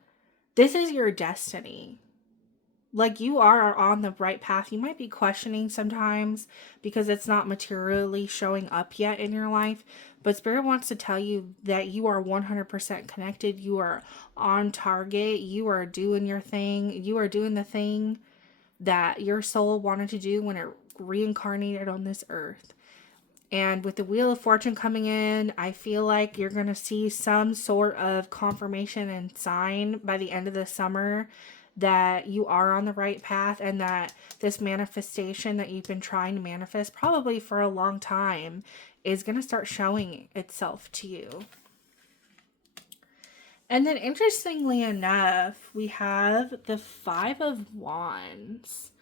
this is your destiny. Like, you are on the right path. You might be questioning sometimes because it's not materially showing up yet in your life. But Spirit wants to tell you that you are 100% connected. You are on target. You are doing your thing. You are doing the thing that your soul wanted to do when it reincarnated on this earth. And with the Wheel of Fortune coming in, I feel like you're going to see some sort of confirmation and sign by the end of the summer that you are on the right path, and that this manifestation that you've been trying to manifest probably for a long time is going to start showing itself to you. And then interestingly enough, we have the 5 of Wands.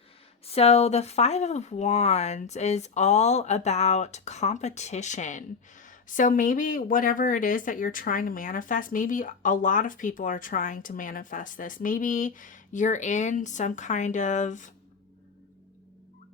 So the 5 of Wands is all about competition. So maybe whatever it is that you're trying to manifest, maybe a lot of people are trying to manifest this. Maybe you're in some kind of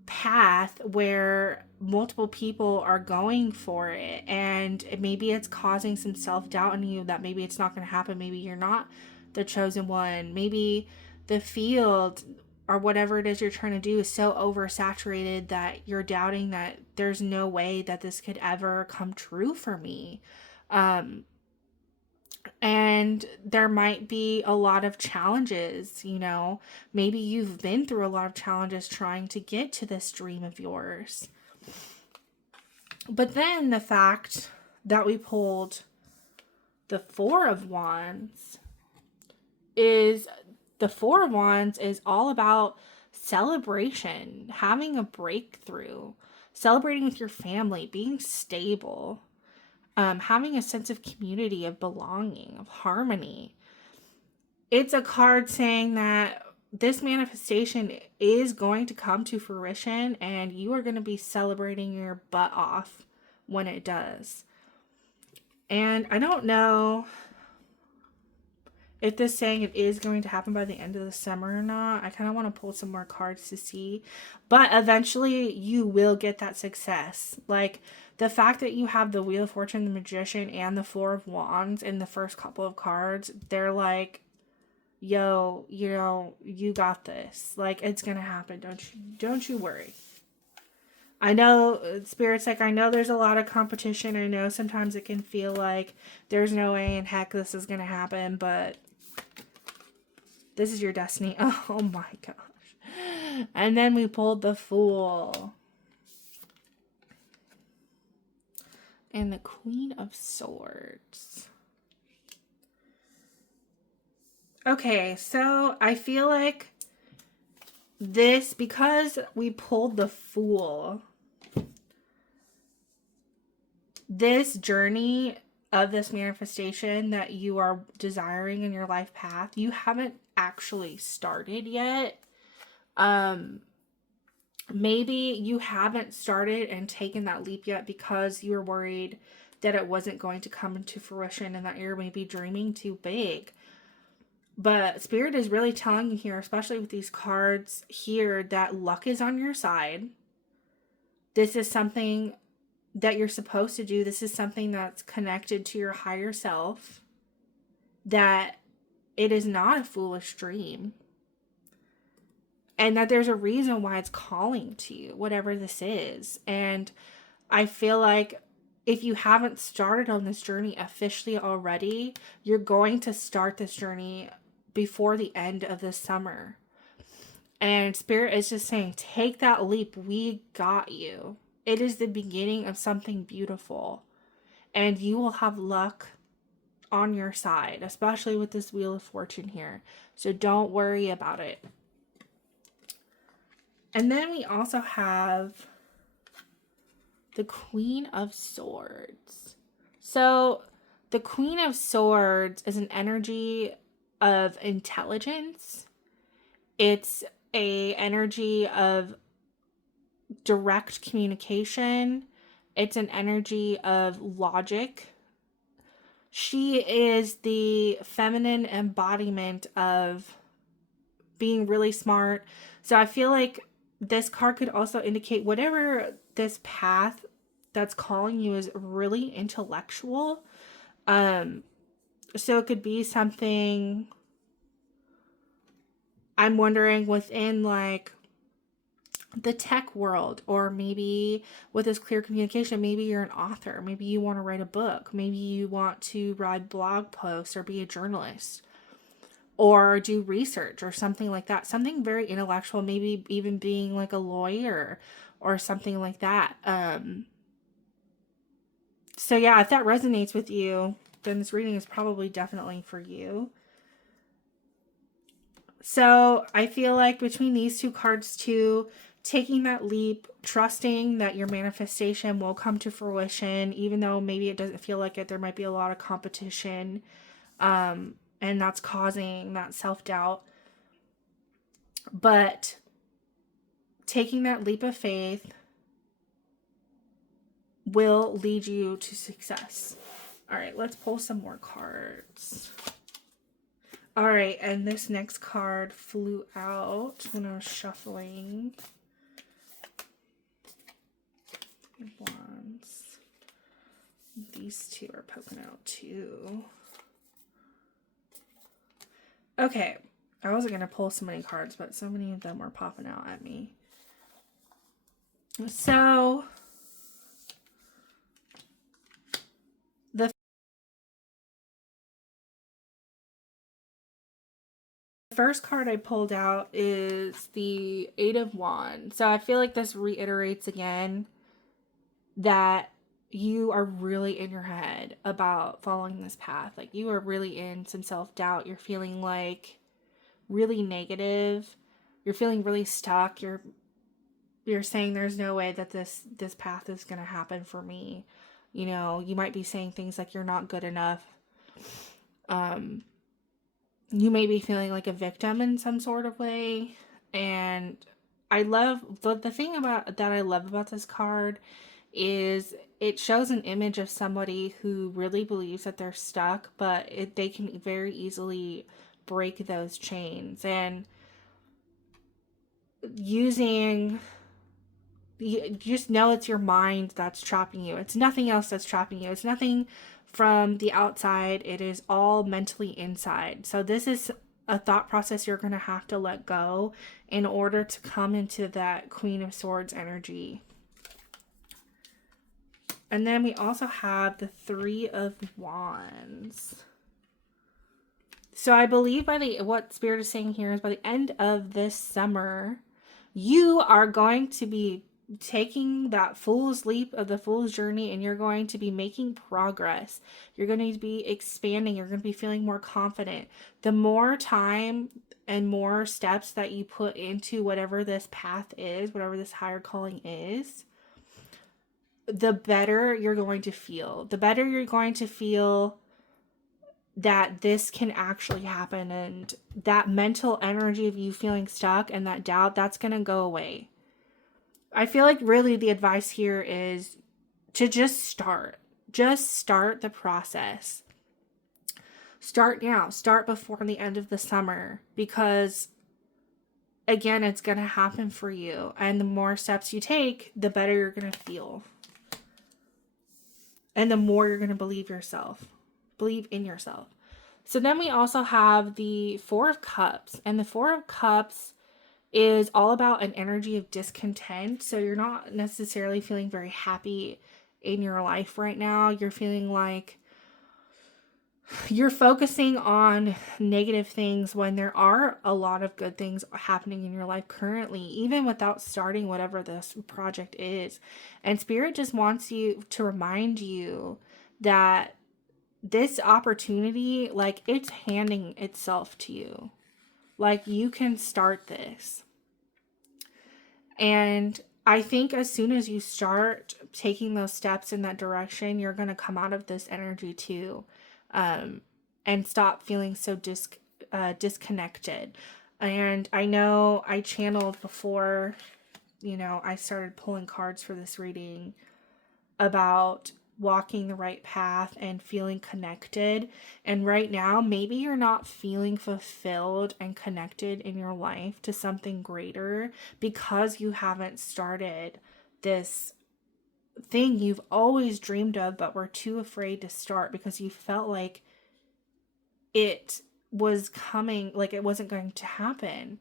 path where multiple people are going for it, and maybe it's causing some self-doubt in you that maybe it's not going to happen. Maybe you're not the chosen one. Maybe the field or whatever it is you're trying to do is so oversaturated that you're doubting that there's no way that this could ever come true for me. And there might be a lot of challenges, you know. Maybe you've been through a lot of challenges trying to get to this dream of yours. But then the fact that we pulled the Four of Wands is all about celebration, having a breakthrough, celebrating with your family, being stable, having a sense of community, of belonging, of harmony. It's a card saying that this manifestation is going to come to fruition and you are going to be celebrating your butt off when it does. And I don't know if this saying it is going to happen by the end of the summer or not. I kind of want to pull some more cards to see. But eventually you will get that success. Like the fact that you have the Wheel of Fortune, the Magician, and the Four of Wands in the first couple of cards, they're like, yo, you know, you got this. Like, it's going to happen. Don't you worry. I know, Spirit's like, I know there's a lot of competition. I know sometimes it can feel like there's no way in heck this is going to happen, but this is your destiny. Oh my gosh. And then we pulled the Fool. And the Queen of Swords. Okay, so I feel like this, because we pulled the Fool, this journey of this manifestation that you are desiring in your life path, you haven't actually started yet. Maybe you haven't started and taken that leap yet because you were worried that it wasn't going to come into fruition and that you're maybe dreaming too big. But Spirit is really telling you here, especially with these cards here, that luck is on your side. This is something that you're supposed to do. This is something that's connected to your higher self. That it is not a foolish dream. And that there's a reason why it's calling to you, whatever this is. And I feel like if you haven't started on this journey officially already, you're going to start this journey before the end of the summer. And Spirit is just saying, take that leap. We got you. It is the beginning of something beautiful. And you will have luck on your side, especially with this Wheel of Fortune here. So don't worry about it. And then we also have the Queen of Swords. So the Queen of Swords is an energy of intelligence. It's an energy of direct communication. It's an energy of logic. She is the feminine embodiment of being really smart. So I feel like this card could also indicate whatever this path that's calling you is really intellectual. So it could be something, I'm wondering, within like the tech world, or maybe with this clear communication, maybe you're an author, maybe you want to write a book, maybe you want to write blog posts or be a journalist or do research or something like that. Something very intellectual, maybe even being like a lawyer or something like that. So yeah, if that resonates with you, then this reading is probably definitely for you. So I feel like between these two cards too, taking that leap, trusting that your manifestation will come to fruition, even though maybe it doesn't feel like it, there might be a lot of competition. And that's causing that self-doubt. But taking that leap of faith will lead you to success. All right, let's pull some more cards. All right, and this next card flew out when I was shuffling. Wands. These two are poking out too. Okay, I wasn't going to pull so many cards, but so many of them were popping out at me. So, the first card I pulled out is the Eight of Wands. So I feel like this reiterates again that you are really in your head about following this path. Like, you are really in some self-doubt. You're feeling like really negative. You're feeling really stuck. You're saying there's no way that this path is going to happen for me. You know, you might be saying things like you're not good enough. You may be feeling like a victim in some sort of way. And I love the thing about that I love about this card is it shows an image of somebody who really believes that they're stuck, but they can very easily break those chains. And using, you just know it's your mind that's trapping you. It's nothing else that's trapping you. It's nothing from the outside. It is all mentally inside. So this is a thought process you're going to have to let go in order to come into that Queen of Swords energy. And then we also have the Three of Wands. So I believe what Spirit is saying here is by the end of this summer, you are going to be taking that fool's leap of the fool's journey, and you're going to be making progress. You're going to be expanding. You're going to be feeling more confident. The more time and more steps that you put into whatever this path is, whatever this higher calling is, the better you're going to feel. The better you're going to feel that this can actually happen, and that mental energy of you feeling stuck and that doubt, that's going to go away. I feel like really the advice here is to just start. Just start the process. Start now. Start before the end of the summer, because again, it's going to happen for you. And the more steps you take, the better you're going to feel. And the more you're going to believe in yourself. So then we also have the Four of Cups. And the Four of Cups is all about an energy of discontent. So you're not necessarily feeling very happy in your life right now. You're feeling like you're focusing on negative things when there are a lot of good things happening in your life currently, even without starting whatever this project is. And Spirit just wants you to remind you that this opportunity, like, it's handing itself to you. Like, you can start this. And I think as soon as you start taking those steps in that direction, you're going to come out of this energy too. And stop feeling so disconnected. And I know I channeled before, I started pulling cards for this reading about walking the right path and feeling connected. And right now, maybe you're not feeling fulfilled and connected in your life to something greater because you haven't started this thing you've always dreamed of, but were too afraid to start because you felt like it was coming, like it wasn't going to happen.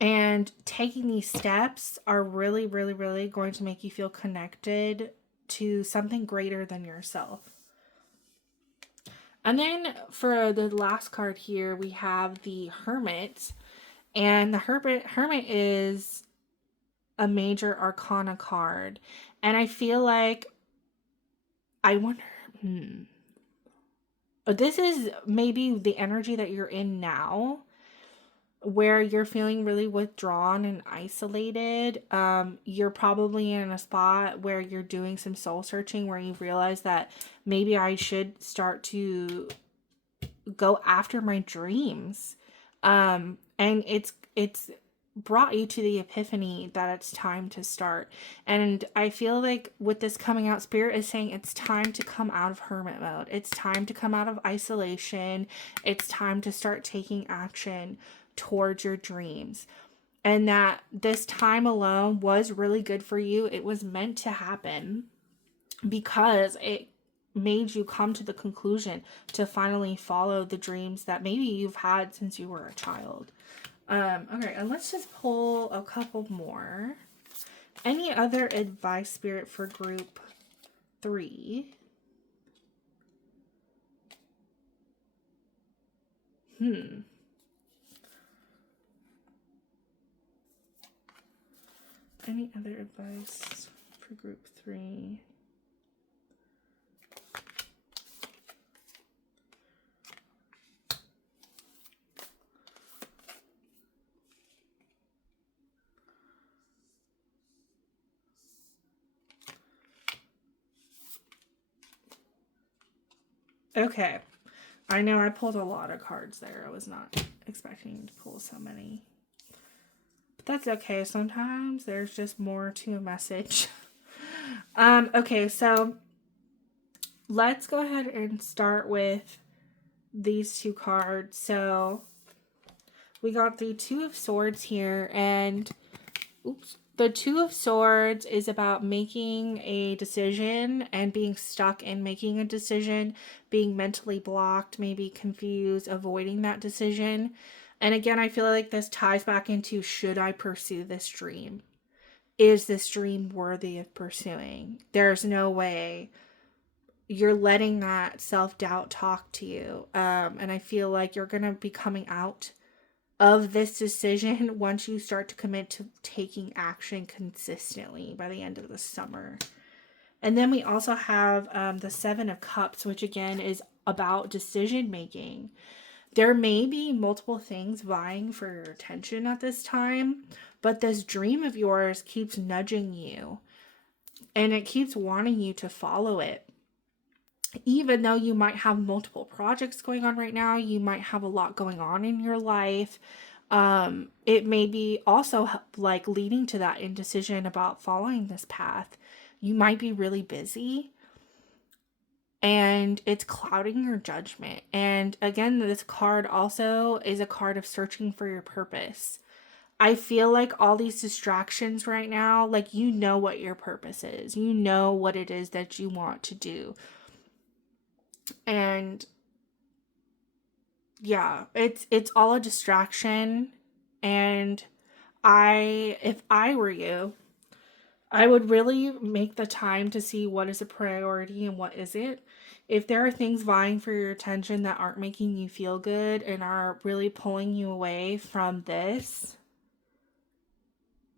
And taking these steps are really, really, really going to make you feel connected to something greater than yourself. And then for the last card here, we have the Hermit. And the Hermit is a major arcana card. And I feel like, I wonder, this is maybe the energy that you're in now, where you're feeling really withdrawn and isolated. You're probably in a spot where you're doing some soul searching, where you realize that maybe I should start to go after my dreams. And it's brought you to the epiphany that it's time to start. And I feel like with this coming out, Spirit is saying it's time to come out of hermit mode. It's time to come out of isolation. It's time to start taking action towards your dreams. And that this time alone was really good for you. It was meant to happen because made you come to the conclusion to finally follow the dreams that maybe you've had since you were a child. Okay, and let's just pull a couple more. Any other advice, Spirit, for group 3? Any other advice for group 3? Okay. I know I pulled a lot of cards there. I was not expecting to pull so many. But that's okay. Sometimes there's just more to a message. Okay, so let's go ahead and start with these 2 cards. So we got the 2 of Swords here, and the 2 of Swords is about making a decision and being stuck in making a decision, being mentally blocked, maybe confused, avoiding that decision. And again, I feel like this ties back into, should I pursue this dream? Is this dream worthy of pursuing? There's no way. You're letting that self-doubt talk to you. And I feel like you're going to be coming out of this decision once you start to commit to taking action consistently by the end of the summer. And then we also have the 7 of Cups, which again is about decision making. There may be multiple things vying for your attention at this time, but this dream of yours keeps nudging you and it keeps wanting you to follow it. Even though you might have multiple projects going on right now, you might have a lot going on in your life. It may be also like leading to that indecision about following this path. You might be really busy and it's clouding your judgment. And again, this card also is a card of searching for your purpose. I feel like all these distractions right now, like, you know what your purpose is. You know what it is that you want to do. And yeah, it's all a distraction. And if I were you, I would really make the time to see what is a priority and what isn't. If there are things vying for your attention that aren't making you feel good and are really pulling you away from this,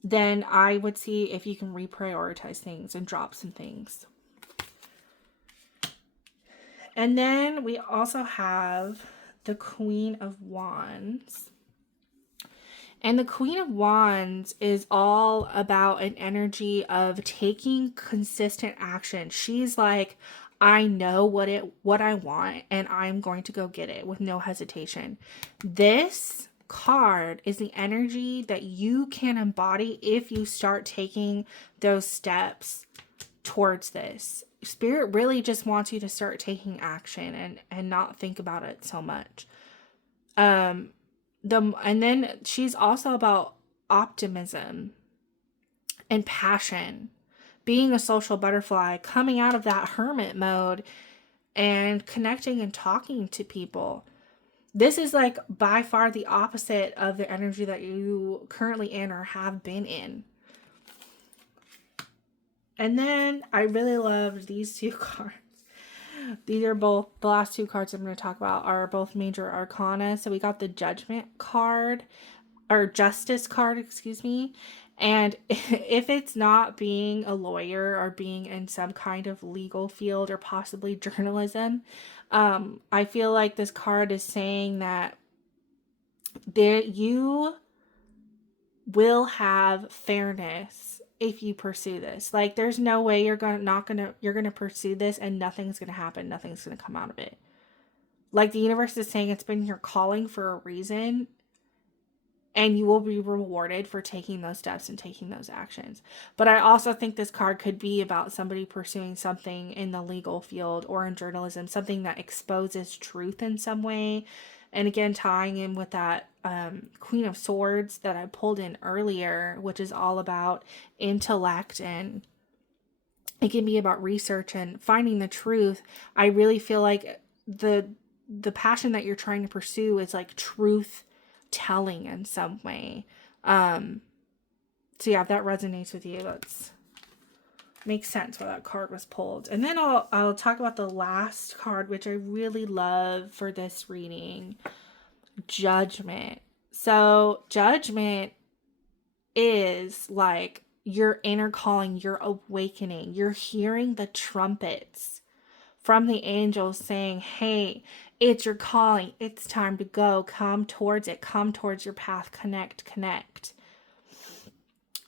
then I would see if you can reprioritize things and drop some things. And then we also have the Queen of Wands. And the Queen of Wands is all about an energy of taking consistent action. She's like, I know what I want and I'm going to go get it with no hesitation. This card is the energy that you can embody if you start taking those steps towards this. Spirit really just wants you to start taking action and not think about it so much. And then she's also about optimism and passion, being a social butterfly, coming out of that hermit mode and connecting and talking to people. This is like by far the opposite of the energy that you currently in or have been in. And then I really loved these 2 cards. These are both, the last 2 cards I'm going to talk about are both major arcana. So we got the Judgment card, or Justice card, excuse me. And if it's not being a lawyer or being in some kind of legal field or possibly journalism, I feel like this card is saying that you will have fairness if you pursue this. Like, there's no way you're gonna pursue this and nothing's gonna happen. Nothing's gonna come out of it. Like, the universe is saying it's been your calling for a reason, and you will be rewarded for taking those steps and taking those actions. But I also think this card could be about somebody pursuing something in the legal field or in journalism, something that exposes truth in some way. And again, tying in with that Queen of Swords that I pulled in earlier, which is all about intellect and it can be about research and finding the truth. I really feel like the passion that you're trying to pursue is like truth telling in some way. So yeah, if that resonates with you, that's makes sense why that card was pulled. And then I'll talk about the last card, which I really love for this reading. Judgment. So judgment is like your inner calling, your awakening. You're hearing the trumpets from the angels saying, hey, it's your calling. It's time to go. Come towards it. Come towards your path. Connect, connect.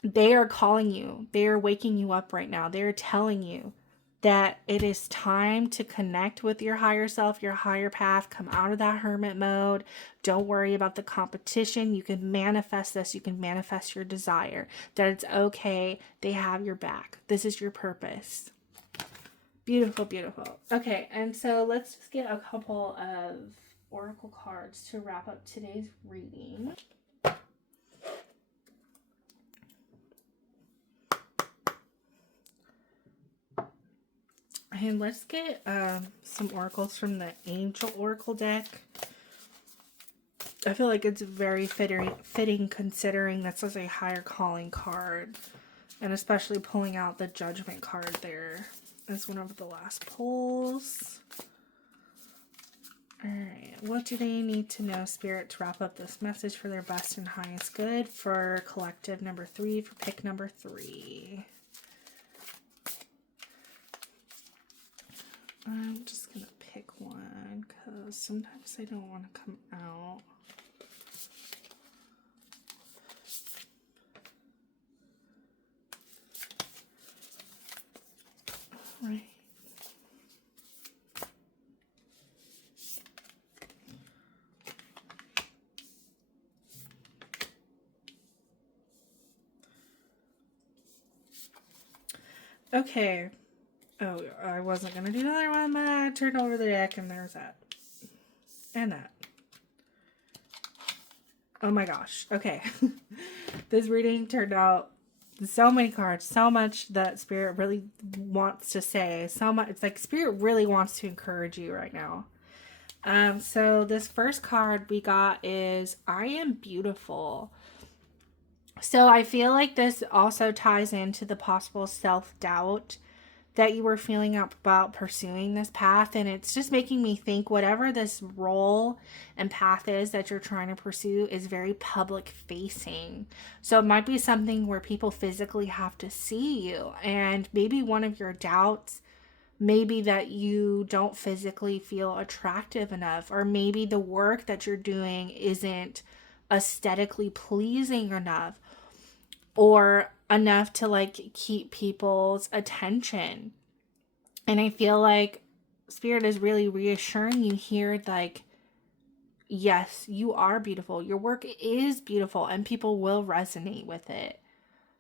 They are calling you. They are waking you up right now. They're telling you that it is time to connect with your higher self, your higher path. Come out of that hermit mode. Don't worry about the competition. You can manifest this. You can manifest your desire. That it's okay. They have your back. This is your purpose. Beautiful, beautiful. Okay, and so let's just get a couple of oracle cards to wrap up today's reading. And let's get some oracles from the Angel Oracle deck. I feel like it's very fitting considering this is a higher calling card. And especially pulling out the Judgment card there as one of the last pulls. Alright, what do they need to know, Spirit, to wrap up this message for their best and highest good for collective number 3, for pick number 3? I'm just going to pick one because sometimes I don't want to come out. Right. Okay. Oh, I wasn't going to do another one, but I turned over the deck and there's that. And that. Oh my gosh. Okay. This reading turned out so many cards, so much that Spirit really wants to say. So much. It's like Spirit really wants to encourage you right now. So this first card we got is I am beautiful. So I feel like this also ties into the possible self-doubt that you were feeling about pursuing this path. And it's just making me think whatever this role and path is that you're trying to pursue is very public facing. So it might be something where people physically have to see you. And maybe one of your doubts, maybe that you don't physically feel attractive enough, or maybe the work that you're doing isn't aesthetically pleasing enough, or enough to like keep people's attention. And I feel like Spirit is really reassuring you here, like, yes, you are beautiful. Your work is beautiful and people will resonate with it.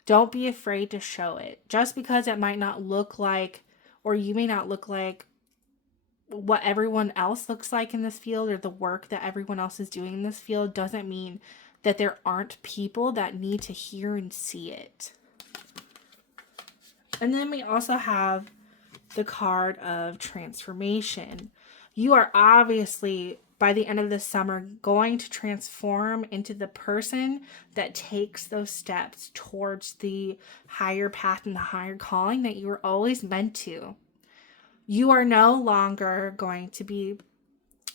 Don't be afraid to show it. Just because it might not look like, or you may not look like what everyone else looks like in this field, or the work that everyone else is doing in this field, doesn't mean that there aren't people that need to hear and see it. And then we also have the card of transformation. You are obviously, by the end of the summer, going to transform into the person that takes those steps towards the higher path and the higher calling that you were always meant to. You are no longer going to be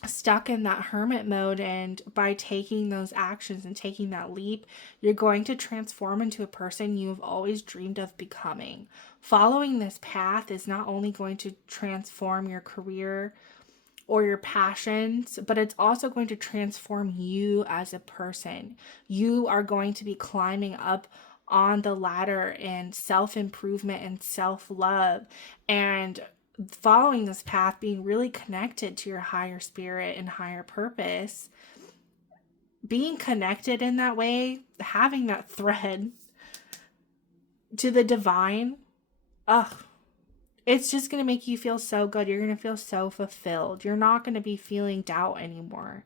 stuck in that hermit mode, and by taking those actions and taking that leap, you're going to transform into a person you've always dreamed of becoming. Following this path is not only going to transform your career or your passions, but it's also going to transform you as a person. You are going to be climbing up on the ladder in self-improvement and self-love, and following this path, being really connected to your higher spirit and higher purpose, being connected in that way, having that thread to the divine, it's just going to make you feel so good. You're going to feel so fulfilled. You're not going to be feeling doubt anymore.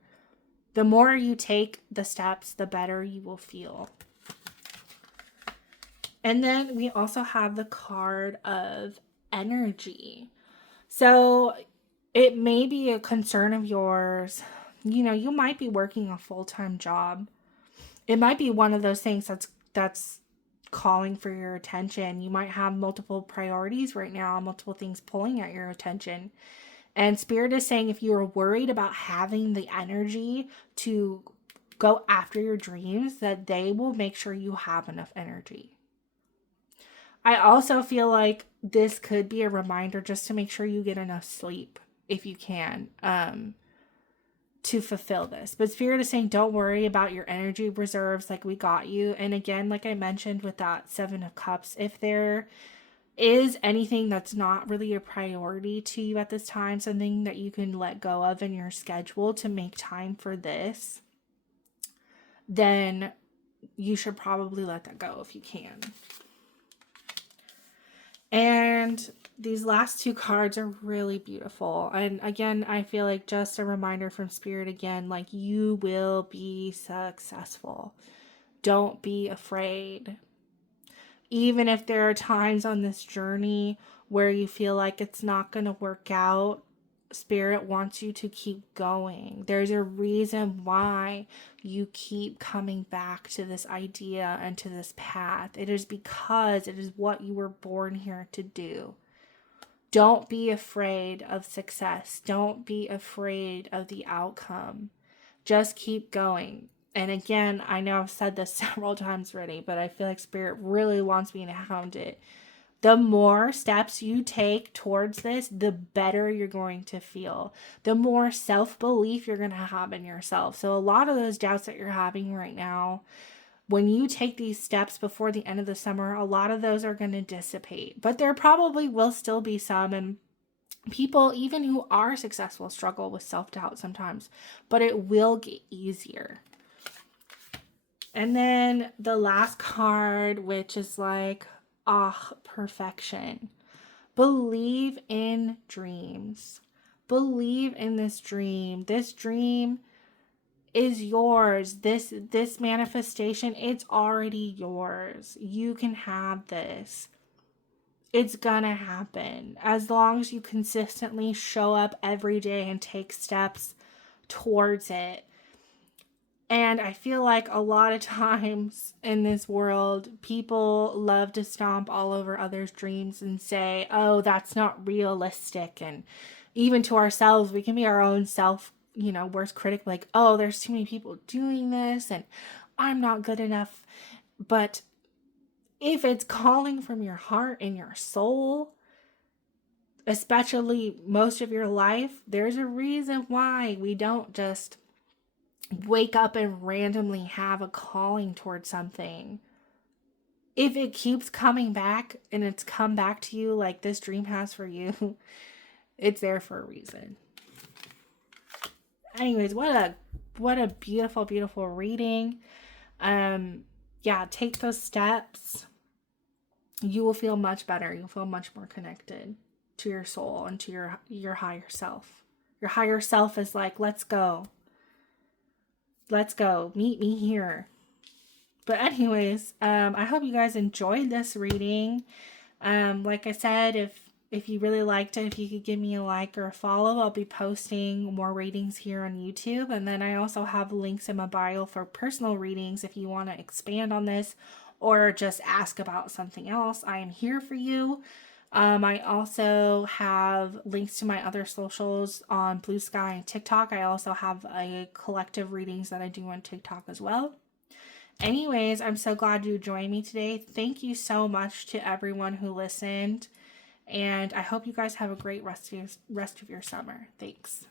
The more you take the steps, the better you will feel. And then we also have the card of energy. So it may be a concern of yours. You know, you might be working a full-time job. It might be one of those things that's calling for your attention. You might have multiple priorities right now, multiple things pulling at your attention. And Spirit is saying if you're worried about having the energy to go after your dreams, that they will make sure you have enough energy. I also feel like this could be a reminder just to make sure you get enough sleep if you can, to fulfill this. But Spirit is saying don't worry about your energy reserves, like we got you. And again, like I mentioned with that 7 of Cups, if there is anything that's not really a priority to you at this time, something that you can let go of in your schedule to make time for this, then you should probably let that go if you can. And these last 2 cards are really beautiful. And again, I feel like just a reminder from Spirit again, like you will be successful. Don't be afraid. Even if there are times on this journey where you feel like it's not going to work out, Spirit wants you to keep going. There's a reason why you keep coming back to this idea and to this path. It is because it is what you were born here to do. Don't be afraid of success. Don't be afraid of the outcome. Just keep going. And again, I know I've said this several times already, but I feel like Spirit really wants me to hound it. The more steps you take towards this, the better you're going to feel. The more self-belief you're going to have in yourself. So a lot of those doubts that you're having right now, when you take these steps before the end of the summer, a lot of those are going to dissipate. But there probably will still be some, and people, even who are successful, struggle with self-doubt sometimes. But it will get easier. And then the last card, which is like, perfection. Believe in dreams. Believe in this dream. This dream is yours. This manifestation, it's already yours. You can have this. It's gonna happen. As long as you consistently show up every day and take steps towards it. And I feel like a lot of times in this world, people love to stomp all over others' dreams and say, oh, that's not realistic. And even to ourselves, we can be our own worst critic, like, oh, there's too many people doing this and I'm not good enough. But if it's calling from your heart and your soul, especially most of your life, there's a reason why we don't just wake up and randomly have a calling towards something. If it keeps coming back and it's come back to you like this dream has for you, it's there for a reason. Anyways, what a beautiful, beautiful reading. Take those steps. You will feel much better. You'll feel much more connected to your soul and to your higher self. Your higher self is like, let's go. Let's go. Meet me here. But anyways, I hope you guys enjoyed this reading. Like I said, if you really liked it, if you could give me a like or a follow, I'll be posting more readings here on YouTube. And then I also have links in my bio for personal readings if you want to expand on this or just ask about something else. I am here for you. I also have links to my other socials on Blue Sky and TikTok. I also have a collective readings that I do on TikTok as well. Anyways, I'm so glad you joined me today. Thank you so much to everyone who listened. And I hope you guys have a great rest of your summer. Thanks.